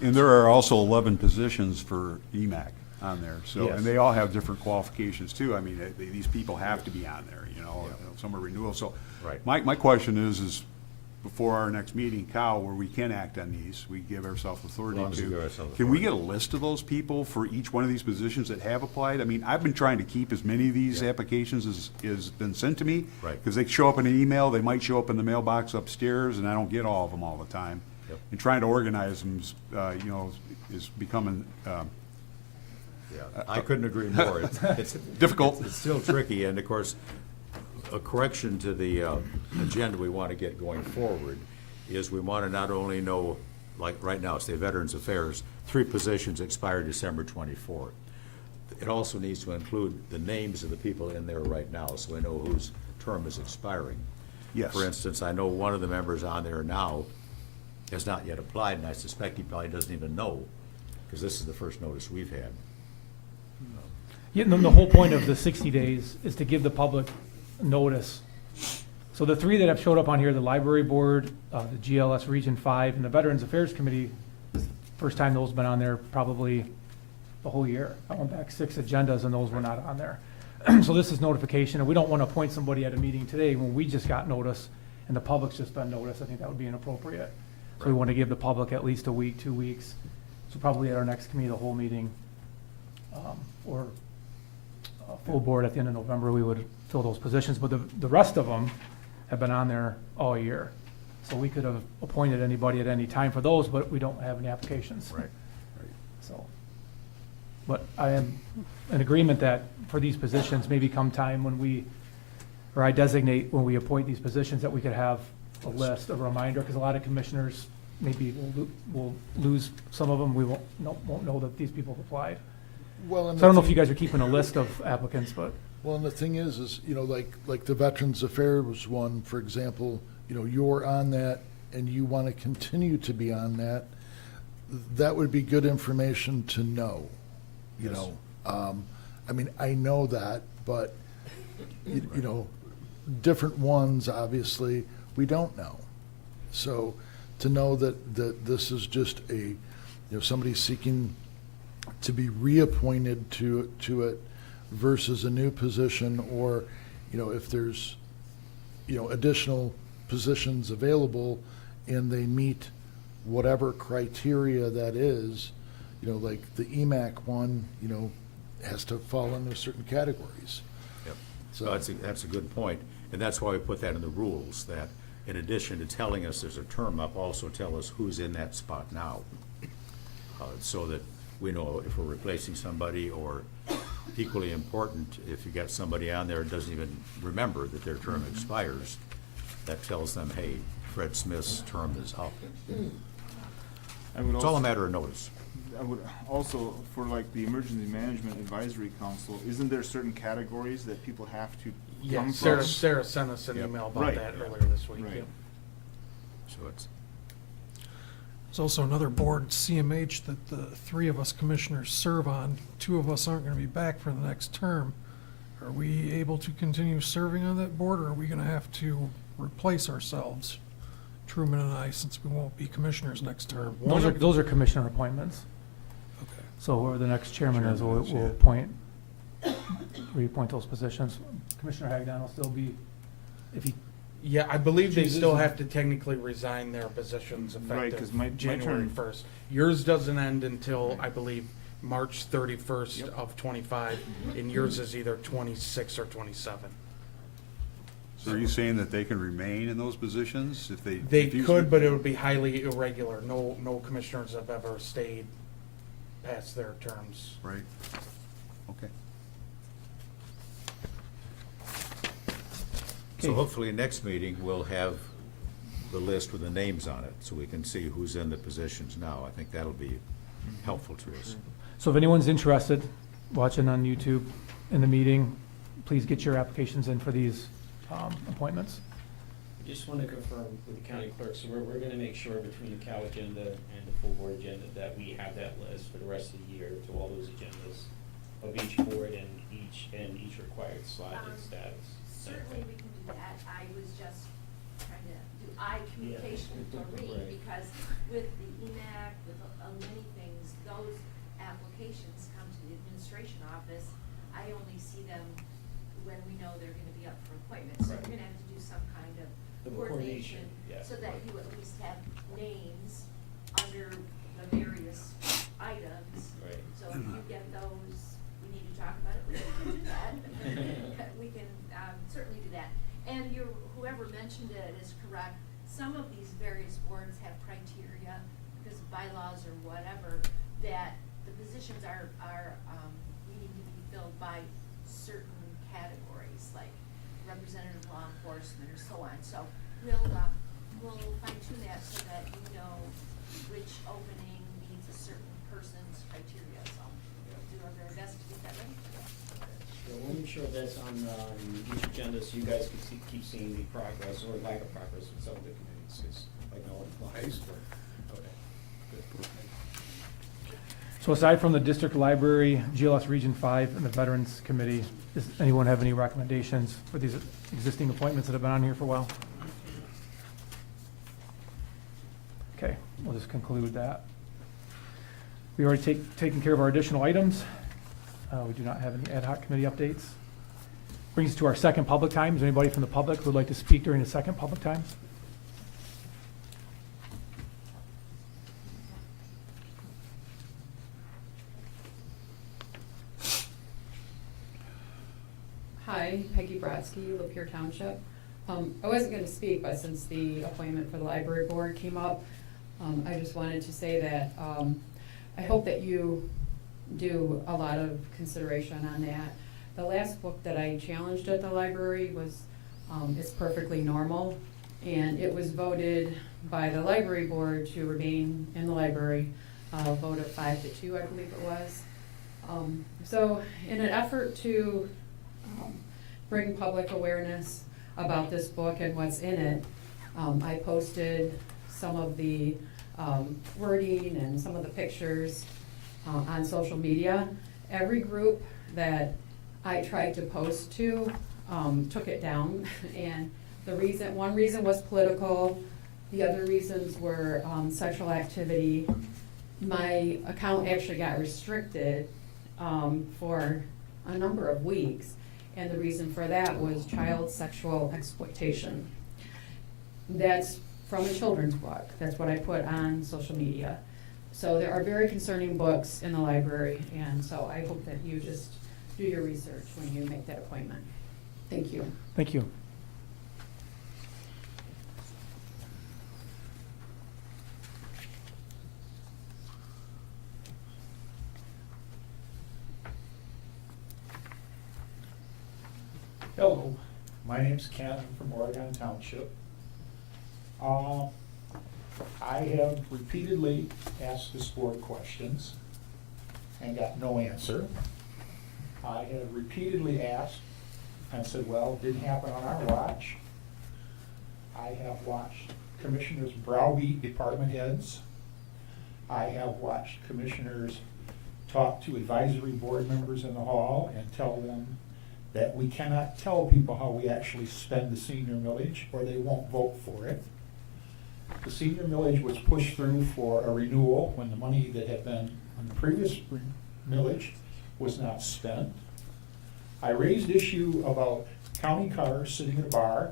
And there are also 11 positions for EMAC on there, so, Yes. and they all have different qualifications too. I mean, these people have to be on there, you know, some are renewal, so. Right. My question is before our next meeting, Kyle, where we can act on these, we give ourselves authority As long as we give to. ourselves Can we authority. get a list of those people for each one of these positions that have applied? I mean, I've been trying to keep as many of these applications as been sent to me. Right. Because they show up in an email, they might show up in the mailbox upstairs, and I don't get all of them all the time. Yep. And trying to organize them, you know, is becoming, Yeah, I couldn't agree more. It's Difficult. It's still tricky, and of course, a correction to the agenda we want to get going forward is we want to not only know, like right now, say Veterans Affairs, 3 positions expire December 24th. It also needs to include the names of the people in there right now, so we know whose term is expiring. Yes. For instance, I know one of the members on there now has not yet applied, and I suspect he probably doesn't even know, because this is the first notice we've had. Yeah, and then the whole point of the 60 days is to give the public notice. So the 3 that have showed up on here, the library board, the GLS Region 5, and the Veterans Affairs Committee, first time those have been on there probably the whole year. I went back 6 agendas and those were not on there. So this is notification, and we don't want to appoint somebody at a meeting today when we just got notice and the public's just been noticed. I think that would be inappropriate. So we want to give the public at least a week, 2 weeks. So probably at our next committee, the whole meeting, or a full board at the end of November, we would fill those positions. But the rest of them have been on there all year. So we could have appointed anybody at any time for those, but we don't have any applications. Right. So, but I am in agreement that for these positions, maybe come time when we, or I designate when we appoint these positions, that we could have a list, a reminder, because a lot of commissioners maybe will lose some of them. We won't know that these people have applied. Well, and So I don't know if you guys are keeping a list of applicants, but. Well, and the thing is, you know, like the Veterans Affairs one, for example, you know, you're on that and you want to continue to be on that, that would be good information to know, you know. I mean, I know that, but, you know, different ones, obviously, we don't know. So to know that this is just a, you know, somebody seeking to be reappointed to it versus a new position, or, you know, if there's, you know, additional positions available and they meet whatever criteria that is, you know, like the EMAC one, you know, has to fall under certain categories. Yep. So- So that's a good point, and that's why we put that in the rules, that in addition to telling us there's a term up, also tell us who's in that spot now. So that we know if we're replacing somebody, or equally important, if you got somebody on there who doesn't even remember that their term expires, that tells them, hey, Fred Smith's term is up. I would It's all a also- matter of notice. I would also, for like the Emergency Management Advisory Council, isn't there certain categories that people have to Yeah, come Sarah, from? Sarah sent us an Yep. email about Right. that earlier this week. Right. Yep. So it's, There's also another board, CMH, that the 3 of us commissioners serve on. 2 of us aren't going to be back for the next term. Are we able to continue serving on that board, or are we going to have to replace ourselves, Truman and I, since we won't be commissioners next term? Those are commissioner appointments. Okay. So whoever the next chairman is, Chairman is, will yeah. appoint, reappoint those positions. Commissioner Hagnon will still be, if he, Yeah, I believe they Jesus. still have to technically resign their positions Right, 'cause my effective January term- 1st. Yours doesn't end until, I believe, March 31st of 25, and yours is either 26 or 27. So are you saying that they can remain in those positions if they? They refuse could, to? but it would be highly irregular. No commissioners have ever stayed past their terms. Right, okay. so hopefully next meeting, we'll have the list with the names on it, so we can see who's in the positions now. I think that'll be helpful to us. so if anyone's interested, watching on YouTube in the meeting, please get your applications in for these appointments. I just want to confirm with the county clerk, so we're gonna make sure between the cow agenda and the full board agenda that we have that list for the rest of the year to all those agendas of each board and each required slide and status. Certainly we can do that. I was just trying to do communication for me, Right. because with the EMAC, with many things, those applications come to the administration office. I only see them when we know they're gonna be up for appointment. So Right. we're gonna have to do some kind of The coordination, yeah, so that right. you at least have names under the various items. Right. So if you get those, we need to talk about it, we can do that. We can certainly do that. And whoever mentioned it is correct. Some of these various boards have criteria, because of bylaws or whatever, that the positions are needing to be filled by certain categories, like representative law enforcement or so on. So we'll fine tune that so that you know which opening needs a certain person's criteria, so we'll do our very best to get that ready. So we'll make sure that's on each agenda so you guys can keep seeing the progress or lack of progress with some of the committees, because like no one applies for. Okay, good. So aside from the district library, GLS Region 5, and the Veterans Committee, does anyone have any recommendations for these existing appointments that have been on here for a while? Okay, we'll just conclude that. We already taken care of our additional items. We do not have any ad hoc committee updates. Brings us to our second public time. Is there anybody from the public who would like to speak during the second public time? Hi, Peggy Brodsky, Lapeer Township. I wasn't going to speak, but since the appointment for the library board came up, I just wanted to say that I hope that you do a lot of consideration on that. The last book that I challenged at the library was It's Perfectly Normal, and it was voted by the library board to remain in the library, vote of 5-2, I believe it was. So in an effort to bring public awareness about this book and what's in it, I posted some of the wording and some of the pictures on social media. Every group that I tried to post to took it down, and one reason was political, the other reasons were sexual activity. My account actually got restricted for a number of weeks, and the reason for that was child sexual exploitation. That's from a children's book. That's what I put on social media. So there are very concerning books in the library, and so I hope that you just do your research when you make that appointment. Thank you. Thank you. Hello, my name's Ken, I'm from Oregon Township. I have repeatedly asked this board questions and got no answer. I have repeatedly asked and said, well, it didn't happen on our watch. I have watched commissioners browbeat department heads. I have watched commissioners talk to advisory board members in the hall and tell them that we cannot tell people how we actually spend the senior millage or they won't vote for it. The senior millage was pushed through for a renewal when the money that had been on the previous millage was not spent. I raised issue about county cars sitting at a bar,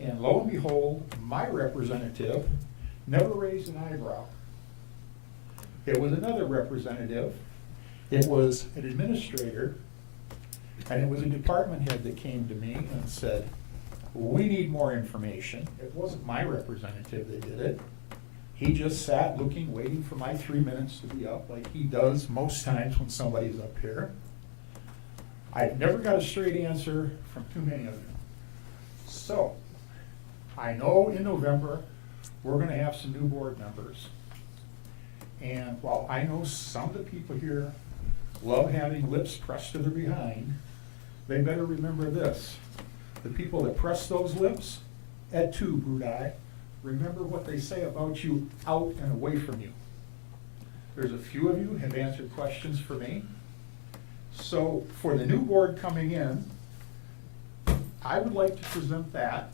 and lo and behold, my representative never raised an eyebrow. It was another representative, it was an administrator, and it was a department head that came to me and said, we need more information. It wasn't my representative that did it. He just sat looking, waiting for my 3 minutes to be up, like he does most times when somebody's up here. I've never got a straight answer from too many of you. So, I know in November, we're gonna have some new board members. And while I know some of the people here love having lips pressed to their behind, they better remember this. The people that press those lips, et tu, Brudai, remember what they say about you out and away from you. There's a few of you have answered questions for me. So for the new board coming in, I would like to present that.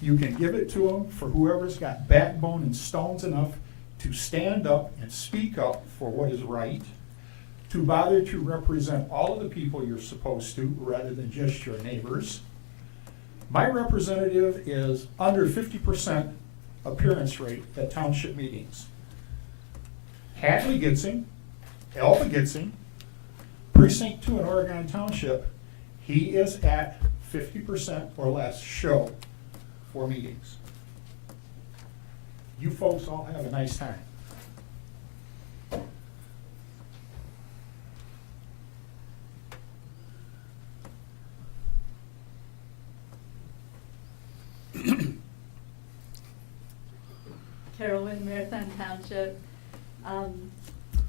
You can give it to them for whoever's got backbone and stones enough to stand up and speak up for what is right, to bother to represent all of the people you're supposed to rather than just your neighbors. My representative is under 50% appearance rate at township meetings. Hadley gets him, Alpha gets him, Precinct 2 in Oregon Township, he is at 50% or less show for meetings. You folks all have a nice time. Carolyn, Marathon Township.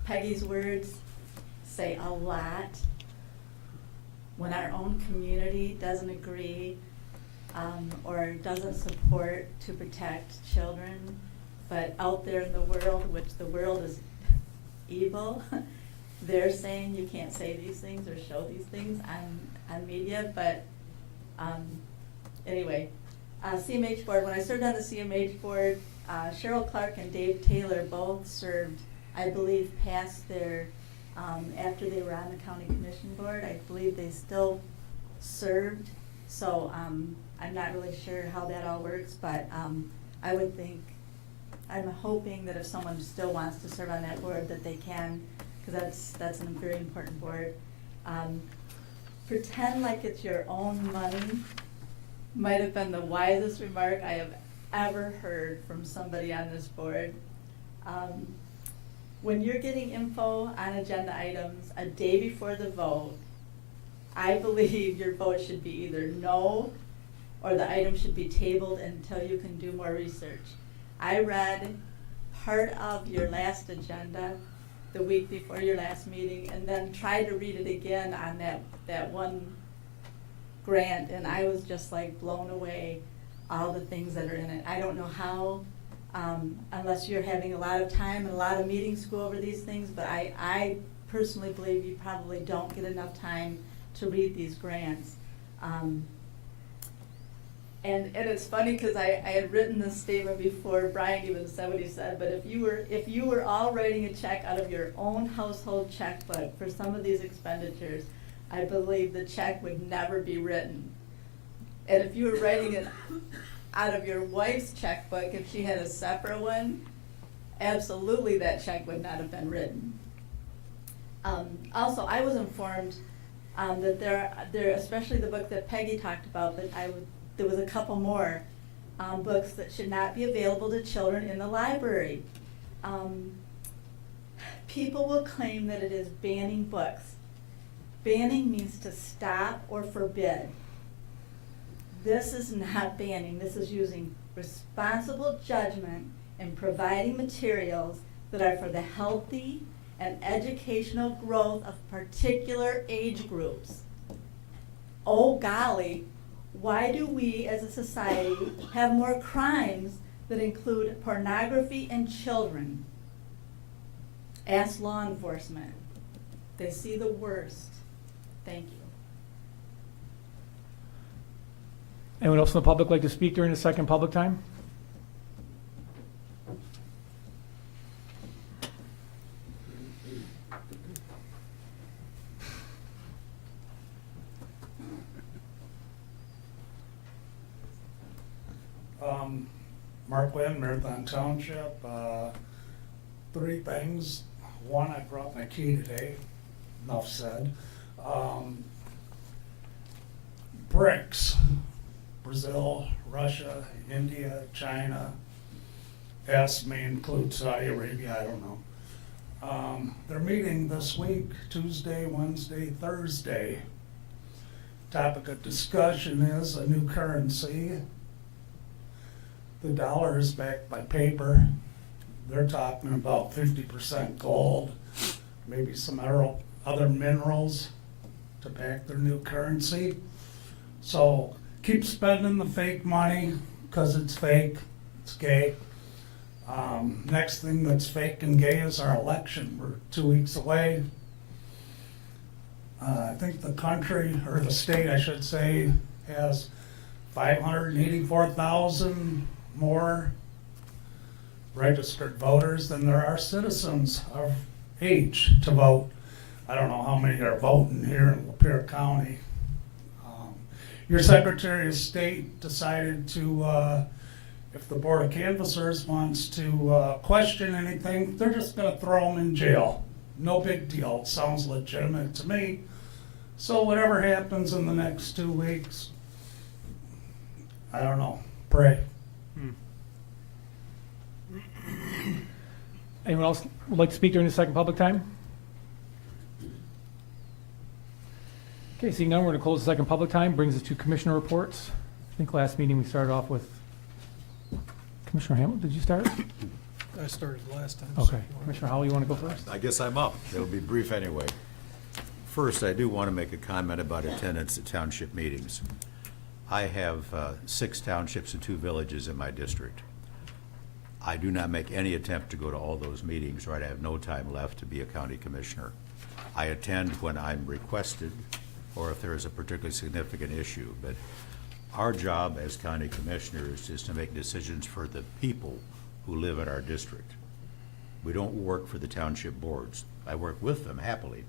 Peggy's words say a lot. When our own community doesn't agree or doesn't support to protect children, but out there in the world, which the world is evil, they're saying you can't say these things or show these things on media. But anyway, CMH board, when I served on the CMH board, Cheryl Clark and Dave Taylor both served, I believe, past their, after they were on the county commission board. I believe they still served. So I'm not really sure how that all works, but I would think, I'm hoping that if someone still wants to serve on that board, that they can, because that's a very important board. Pretend like it's your own money might have been the wisest remark I have ever heard from somebody on this board. When you're getting info on agenda items a day before the vote, I believe your vote should be either no, or the item should be tabled until you can do more research. I read part of your last agenda the week before your last meeting, and then tried to read it again on that one grant, and I was just like blown away, all the things that are in it. I don't know how, unless you're having a lot of time and a lot of meetings to go over these things, but I personally believe you probably don't get enough time to read these grants. And it's funny because I had written this statement before Brian even said what he said, but if you were all writing a check out of your own household checkbook for some of these expenditures, I believe the check would never be written. And if you were writing it out of your wife's checkbook, if she had a separate one, absolutely that check would not have been written. Also, I was informed that there, especially the book that Peggy talked about, but there was a couple more books that should not be available to children in the library. People will claim that it is banning books. Banning means to stop or forbid. This is not banning. This is using responsible judgment and providing materials that are for the healthy and educational growth of particular age groups. Oh golly, why do we as a society have more crimes that include pornography and children? Ask law enforcement. They see the worst. Thank you. Anyone else in the public like to speak during the second public time? Mark Lynn, Marathon Township. 3 things. One, I brought my key today. Enough said. BRICS. Brazil, Russia, India, China. S may include Saudi Arabia, I don't know. They're meeting this week, Tuesday, Wednesday, Thursday. Topic of discussion is a new currency. The dollar is backed by paper. They're talking about 50% gold, maybe some other minerals to back their new currency. So keep spending the fake money because it's fake, it's gay. Next thing that's fake and gay is our election. We're 2 weeks away. I think the country, or the state I should say, has 584,000 more registered voters than there are citizens of age to vote. I don't know how many are voting here in Lapeer County. Your Secretary of State decided to, if the Board of Canvassers wants to question anything, they're just going to throw them in jail. No big deal. It sounds legitimate to me. So whatever happens in the next 2 weeks, I don't know. Pray. Anyone else would like to speak during the second public time? Okay, seeing none, we're going to close the second public time. Brings us to commissioner reports. I think last meeting we started off with Commissioner Hamlin. Did you start? I started last time. so Okay, if you want- Commissioner Howell, you want to go first? I guess I'm up. It'll be brief anyway. First, I do want to make a comment about attendance at township meetings. I have 6 townships and 2 villages in my district. I do not make any attempt to go to all those meetings, right? I have no time left to be a county commissioner. I attend when I'm requested or if there is a particularly significant issue. But our job as county commissioners is to make decisions for the people who live in our district. We don't work for the township boards. I work with them happily,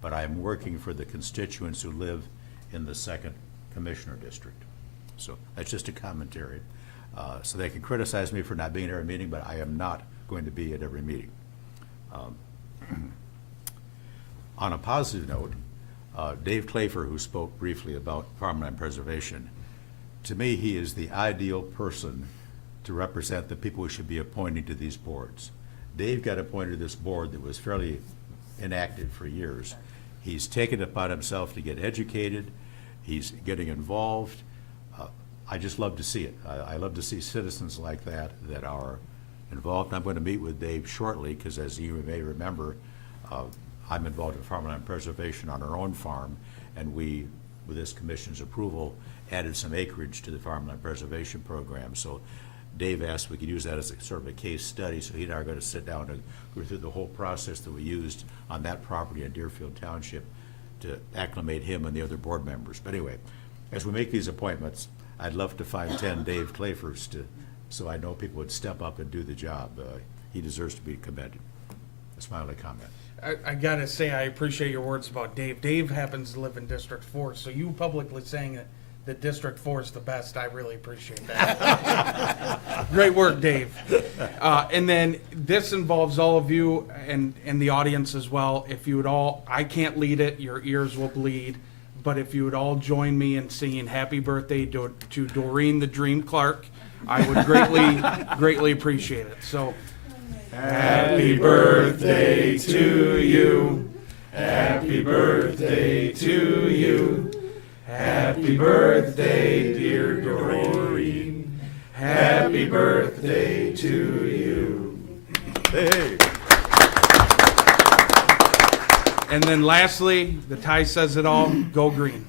but I am working for the constituents who live in the 2nd Commissioner District. So that's just a commentary. So they can criticize me for not being at every meeting, but I am not going to be at every meeting. On a positive note, Dave Clafer, who spoke briefly about farmland preservation, to me, he is the ideal person to represent the people who should be appointing to these boards. Dave got appointed to this board that was fairly inactive for years. He's taken it upon himself to get educated. He's getting involved. I just love to see it. I love to see citizens like that that are involved. I'm going to meet with Dave shortly because, as you may remember, I'm involved in farmland preservation on our own farm, and we, with this commission's approval, added some acreage to the farmland preservation program. So Dave asked if we could use that as a sort of a case study, so he and I are going to sit down and go through the whole process that we used on that property in Deerfield Township to acclimate him and the other board members. But anyway, as we make these appointments, I'd love to find 10 Dave Clafers so I know people would step up and do the job. He deserves to be commended. That's my only comment. I gotta say, I appreciate your words about Dave. Dave happens to live in District 4, so you publicly saying that District 4 is the best, I really appreciate that. Great work, Dave. And then this involves all of you and the audience as well. If you would all, I can't lead it, your ears will bleed, but if you would all join me in singing happy birthday to Doreen the Dream Clark, I would greatly appreciate it. So, happy birthday to you. Happy birthday to you. Happy birthday, dear Doreen. Happy birthday to you. Hey. And then lastly, the tie says it all, go green.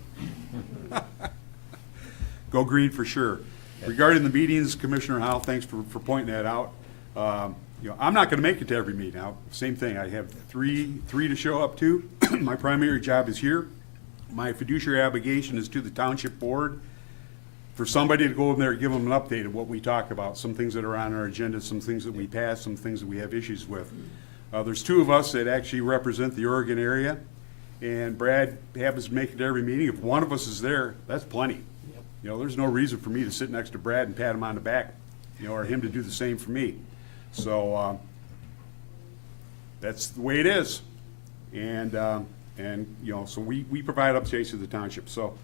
Go green for sure. Regarding the meetings, Commissioner Howell, thanks for pointing that out. I'm not going to make it to every meeting. Now, same thing. I have three to show up to. My primary job is here. My fiduciary obligation is to the township board for somebody to go in there and give them an update of what we talk about, some things that are on our agenda, some things that we pass, some things that we have issues with. There's 2 of us that actually represent the Oregon area, and Brad happens to make it to every meeting. If one of us is there, that's plenty. There's no reason for me to sit next to Brad and pat him on the back, or him to do the same for me. So that's the way it is. And so we provide updates to the township. So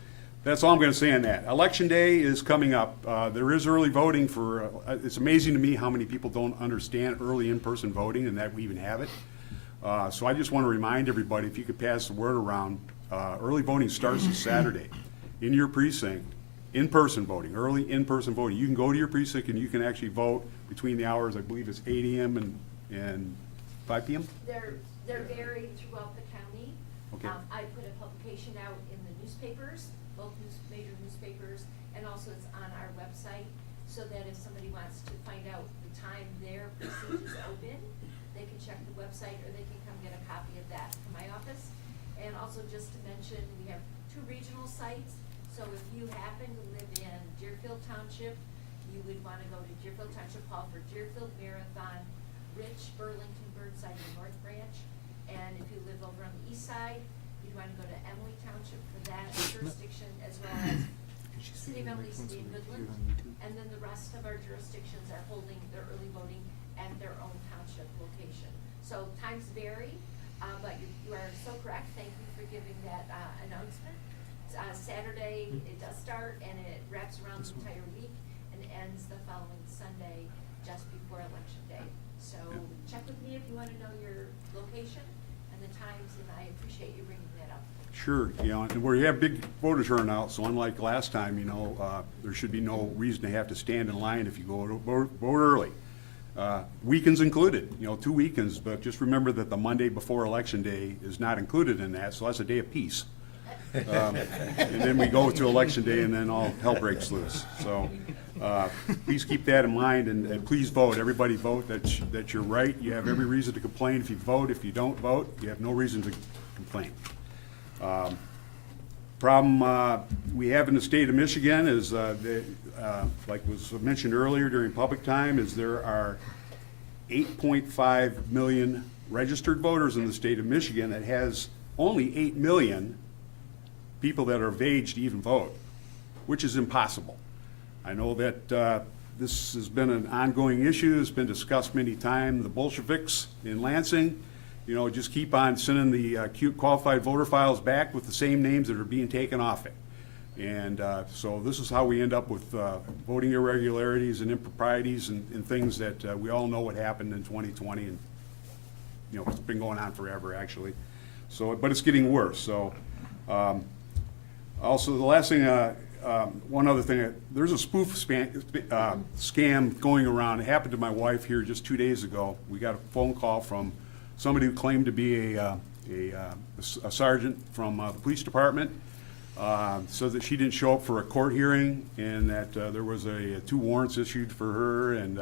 that's all I'm going to say on that. Election day is coming up. There is early voting for, it's amazing to me how many people don't understand early in-person voting and that we even have it. So I just want to remind everybody, if you could pass the word around, early voting starts this Saturday in your precinct. In-person voting, early in-person voting. You can go to your precinct and you can actually vote between the hours, I believe it's 8 a.m. and 5 p.m.? They're varied throughout the county. Okay. I put a publication out in the newspapers, both major newspapers, and also it's on our website, so that if somebody wants to find out the time their precinct is open, they can check the website or they can come get a copy of that from my office. And also just to mention, we have 2 regional sites. So if you happen to live in Deerfield Township, you would want to go to Deerfield Township Hall for Deerfield Marathon, Rich, Burlington, Burnside, and North Branch. And if you live over on the east side, you'd want to go to Emily Township for that jurisdiction, as well as City of Emily, City of Midland. And then the rest of our jurisdictions are holding their early voting at their own township location. So times vary, but you are so correct. Thank you for giving that announcement. Saturday it does start and it wraps around the entire week and ends the following Sunday just before Election Day. So check with me if you want to know your location and the times, and I appreciate you bringing that up. Sure, and we have big voter turnout, so unlike last time, there should be no reason to have to stand in line if you go to vote early. weekends included, 2 weekends, but just remember that the Monday before Election Day is not included in that, so that's a day of peace. And then we go to Election Day, and then all hell breaks loose. So please keep that in mind, and please vote. Everybody vote. That you're right. You have every reason to complain if you vote. If you don't vote, you have no reason to complain. Problem we have in the state of Michigan is, like was mentioned earlier during public time, is there are 8.5 million registered voters in the state of Michigan that has only 8 million people that are of age to even vote, which is impossible. I know that this has been an ongoing issue. It's been discussed many times. The Bolsheviks in Lansing, just keep on sending the qualified voter files back with the same names that are being taken off it. And so this is how we end up with voting irregularities and improprieties and things that we all know what happened in 2020, and it's been going on forever actually. So, but it's getting worse. So, also the last thing, one other thing, there's a spoof scam going around. It happened to my wife here just 2 days ago. We got a phone call from somebody who claimed to be a sergeant from the police department. So that she didn't show up for a court hearing, and that there was 2 warrants issued for her, and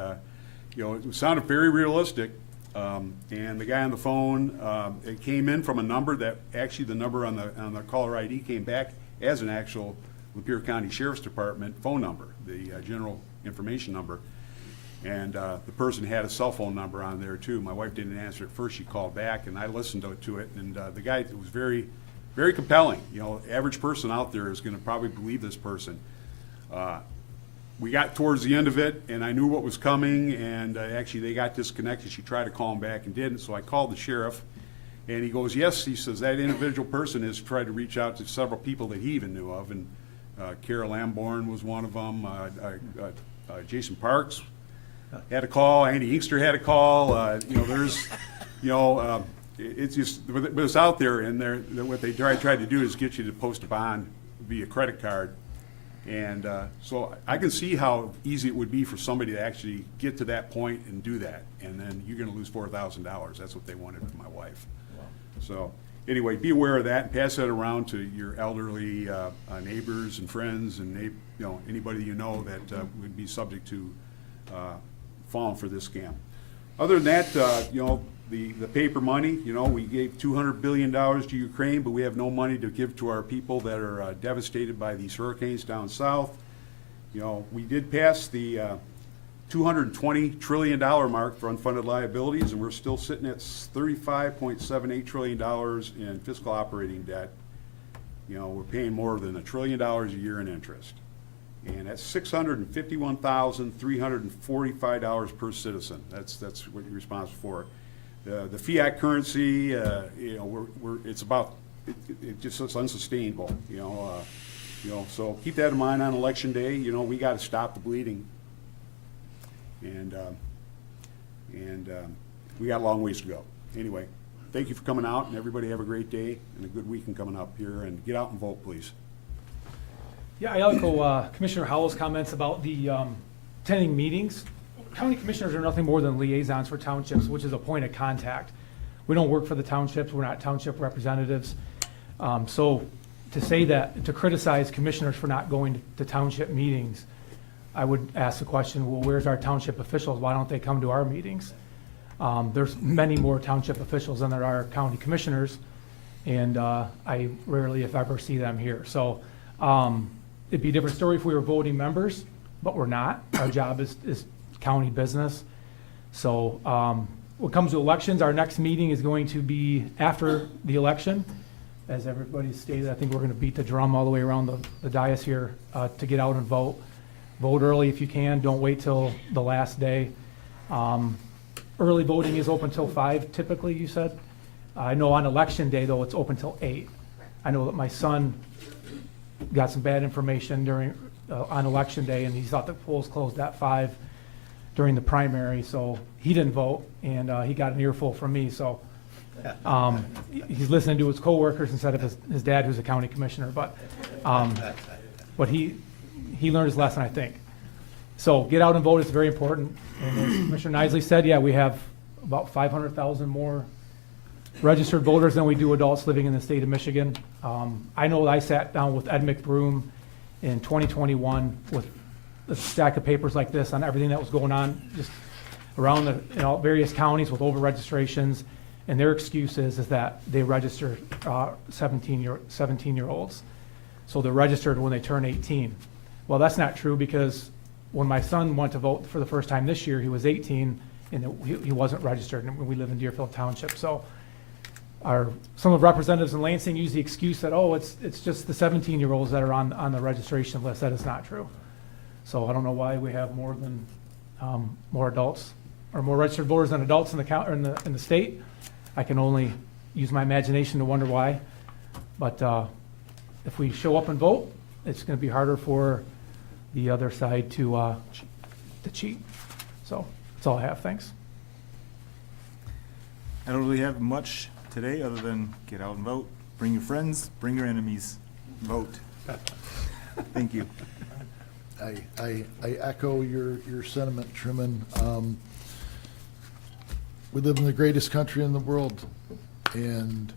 it sounded very realistic. And the guy on the phone, it came in from a number that actually the number on the caller ID came back as an actual Lapeer County Sheriff's Department phone number, the general information number. And the person had a cell phone number on there too. My wife didn't answer at first. She called back, and I listened to it. And the guy was very, very compelling. Average person out there is going to probably believe this person. We got towards the end of it, and I knew what was coming. And actually, they got disconnected. She tried to call him back and didn't. So I called the sheriff, and he goes, "Yes," he says, "that individual person has tried to reach out to several people that he even knew of, and Kara Lamborn was one of them. Jason Parks had a call. Andy Inkster had a call. It's just, but it's out there, and what they tried to do is get you to post a bond via credit card. And so I can see how easy it would be for somebody to actually get to that point and do that, and then you're going to lose $4,000. That's what they wanted from my wife. So anyway, be aware of that, and pass that around to your elderly neighbors and friends, and anybody you know that would be subject to falling for this scam. Other than that, the paper money, we gave $200 billion to Ukraine, but we have no money to give to our people that are devastated by these hurricanes down south. We did pass the $220 trillion mark for unfunded liabilities, and we're still sitting at $35.78 trillion in fiscal operating debt. We're paying more than $1 trillion a year in interest. And that's $651,345 per citizen. That's what you're responsible for. The fiat currency, it's unsustainable. So keep that in mind on election day. We got to stop the bleeding, and we got a long ways to go. Anyway, thank you for coming out, and everybody have a great day and a good weekend coming up here. And get out and vote, please. Yeah, I echo Commissioner Howell's comments about the attending meetings. County commissioners are nothing more than liaisons for townships, which is a point of contact. We don't work for the townships. We're not township representatives. So to criticize commissioners for not going to township meetings, I would ask the question, well, where's our township officials? Why don't they come to our meetings? There's many more township officials than there are county commissioners, and I rarely, if ever, see them here. So it'd be a different story if we were voting members, but we're not. Our job is county business. So when it comes to elections, our next meeting is going to be after the election. As everybody stated, I think we're going to beat the drum all the way around the dais here to get out and vote. Vote early if you can. Don't wait till the last day. Early voting is open till 5 typically, you said. I know on election day, though, it's open till 8. I know that my son got some bad information during on election day, and he thought the polls closed at 5 during the primary, so he didn't vote, and he got an earful from me. So he's listening to his coworkers instead of his dad, who's a county commissioner. But he learned his lesson, I think. So get out and vote, it's very important. And as Commissioner Nisley said, yeah, we have about 500,000 more registered voters than we do adults living in the state of Michigan. I know I sat down with Ed McBroom in 2021 with a stack of papers like this on everything that was going on just around the various counties with over registrations, and their excuse is that they register 17-year-olds. So they're registered when they turn 18. Well, that's not true, because when my son went to vote for the first time this year, he was 18 and he wasn't registered, and we live in Deerfield Township. So some of the representatives in Lansing use the excuse that, oh, it's just the 17-year-olds that are on the registration list. That is not true. So I don't know why we have more adults or more registered voters than adults in the state. I can only use my imagination to wonder why. But if we show up and vote, it's going to be harder for the other side to cheat. So that's all I have. Thanks. I don't really have much today other than get out and vote. Bring your friends, bring your enemies, vote. Thank you. I echo your sentiment, Truman. We live in the greatest country in the world, and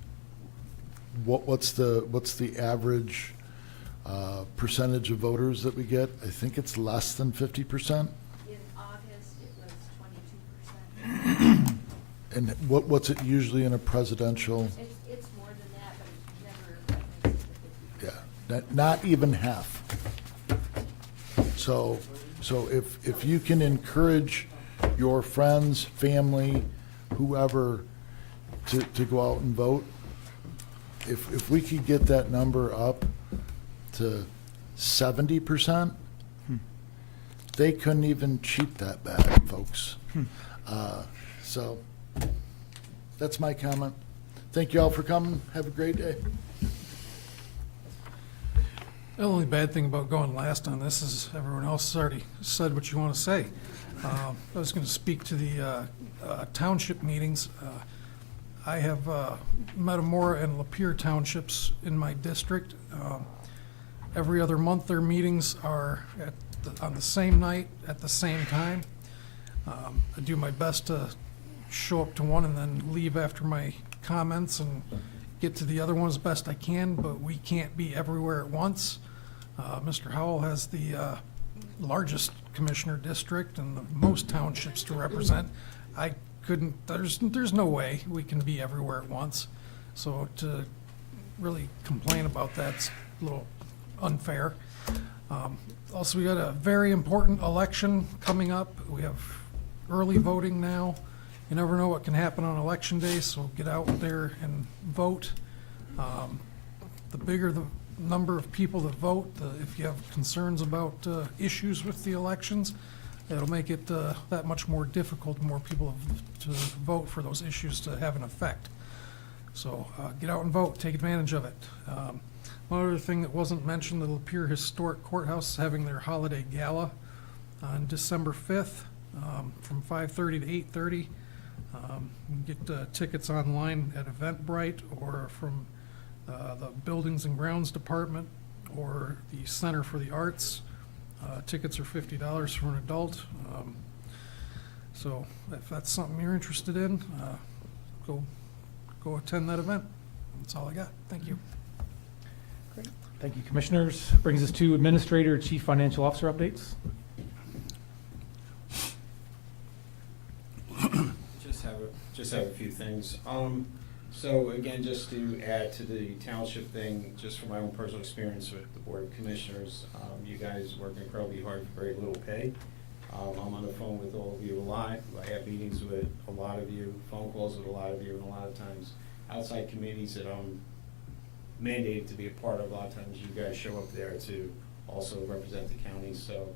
what's the average percentage of voters that we get? I think it's less than 50%. In August, it was 22%. And what's it usually in a presidential? It's more than that, but it's never. Yeah, not even half. So if you can encourage your friends, family, whoever to go out and vote, if we could get that number up to 70%, they couldn't even cheat that bad, folks. So that's my comment. Thank you all for coming. Have a great day. The only bad thing about going last on this is everyone else has already said what you want to say. I was going to speak to the township meetings. I have Metamora and Lapeer townships in my district. Every other month their meetings are on the same night at the same time. I do my best to show up to one and then leave after my comments and get to the other one as best I can, but we can't be everywhere at once. Mr. Howell has the largest commissioner district and the most townships to represent. I couldn't, there's no way we can be everywhere at once. So to really complain about that's a little unfair. Also, we got a very important election coming up. We have early voting now. You never know what can happen on election day, so get out there and vote. The bigger the number of people that vote, if you have concerns about issues with the elections, it'll make it that much more difficult, more people to vote for those issues to have an effect. So get out and vote, take advantage of it. One other thing that wasn't mentioned, the Lapeer Historic Courthouse is having their holiday gala on December 5th from 5:30 to 8:30. You can get tickets online at Eventbrite or from the Buildings and Grounds Department or the Center for the Arts. Tickets are $50 for an adult. So if that's something you're interested in, go attend that event. That's all I got. Thank you. Great. Thank you, Commissioners. Brings us to Administrator, Chief Financial Officer updates. Just have a few things. So again, just to add to the township thing, just from my own personal experience with the Board of Commissioners, you guys work incredibly hard for very little pay. I'm on the phone with all of you a lot. I have meetings with a lot of you, phone calls with a lot of you, and a lot of times outside committees that I'm mandated to be a part of. A lot of times you guys show up there to also represent the county. So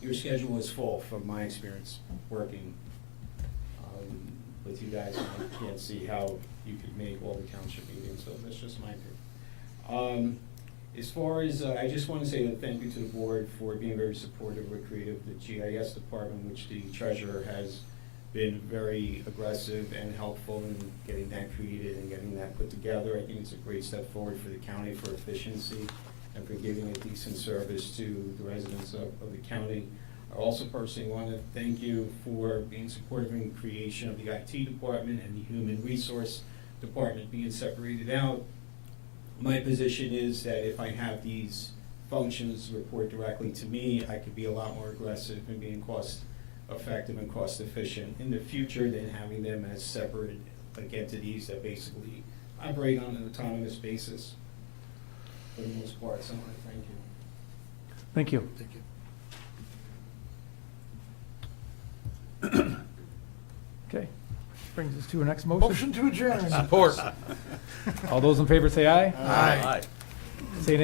your schedule is full from my experience working with you guys. I can't see how you could make all the township meetings, so that's just my opinion. As far as, I just want to say that thank you to the board for being very supportive of Creative, the GIS department, which the treasurer has been very aggressive and helpful in getting that created and getting that put together. I think it's a great step forward for the county for efficiency and for giving a decent service to the residents of the county. I also personally want to thank you for being supportive in creation of the IT department and the human resource department being separated out. My position is that if I have these functions report directly to me, I could be a lot more aggressive in being cost effective and cost efficient in the future than having them as separate like entities that basically operate on an autonomous basis for the most part. So I want to thank you. Thank you. Thank you. Okay, brings us to our next motion. Motion to adjourn. Support. All those in favor say aye. Aye. Aye.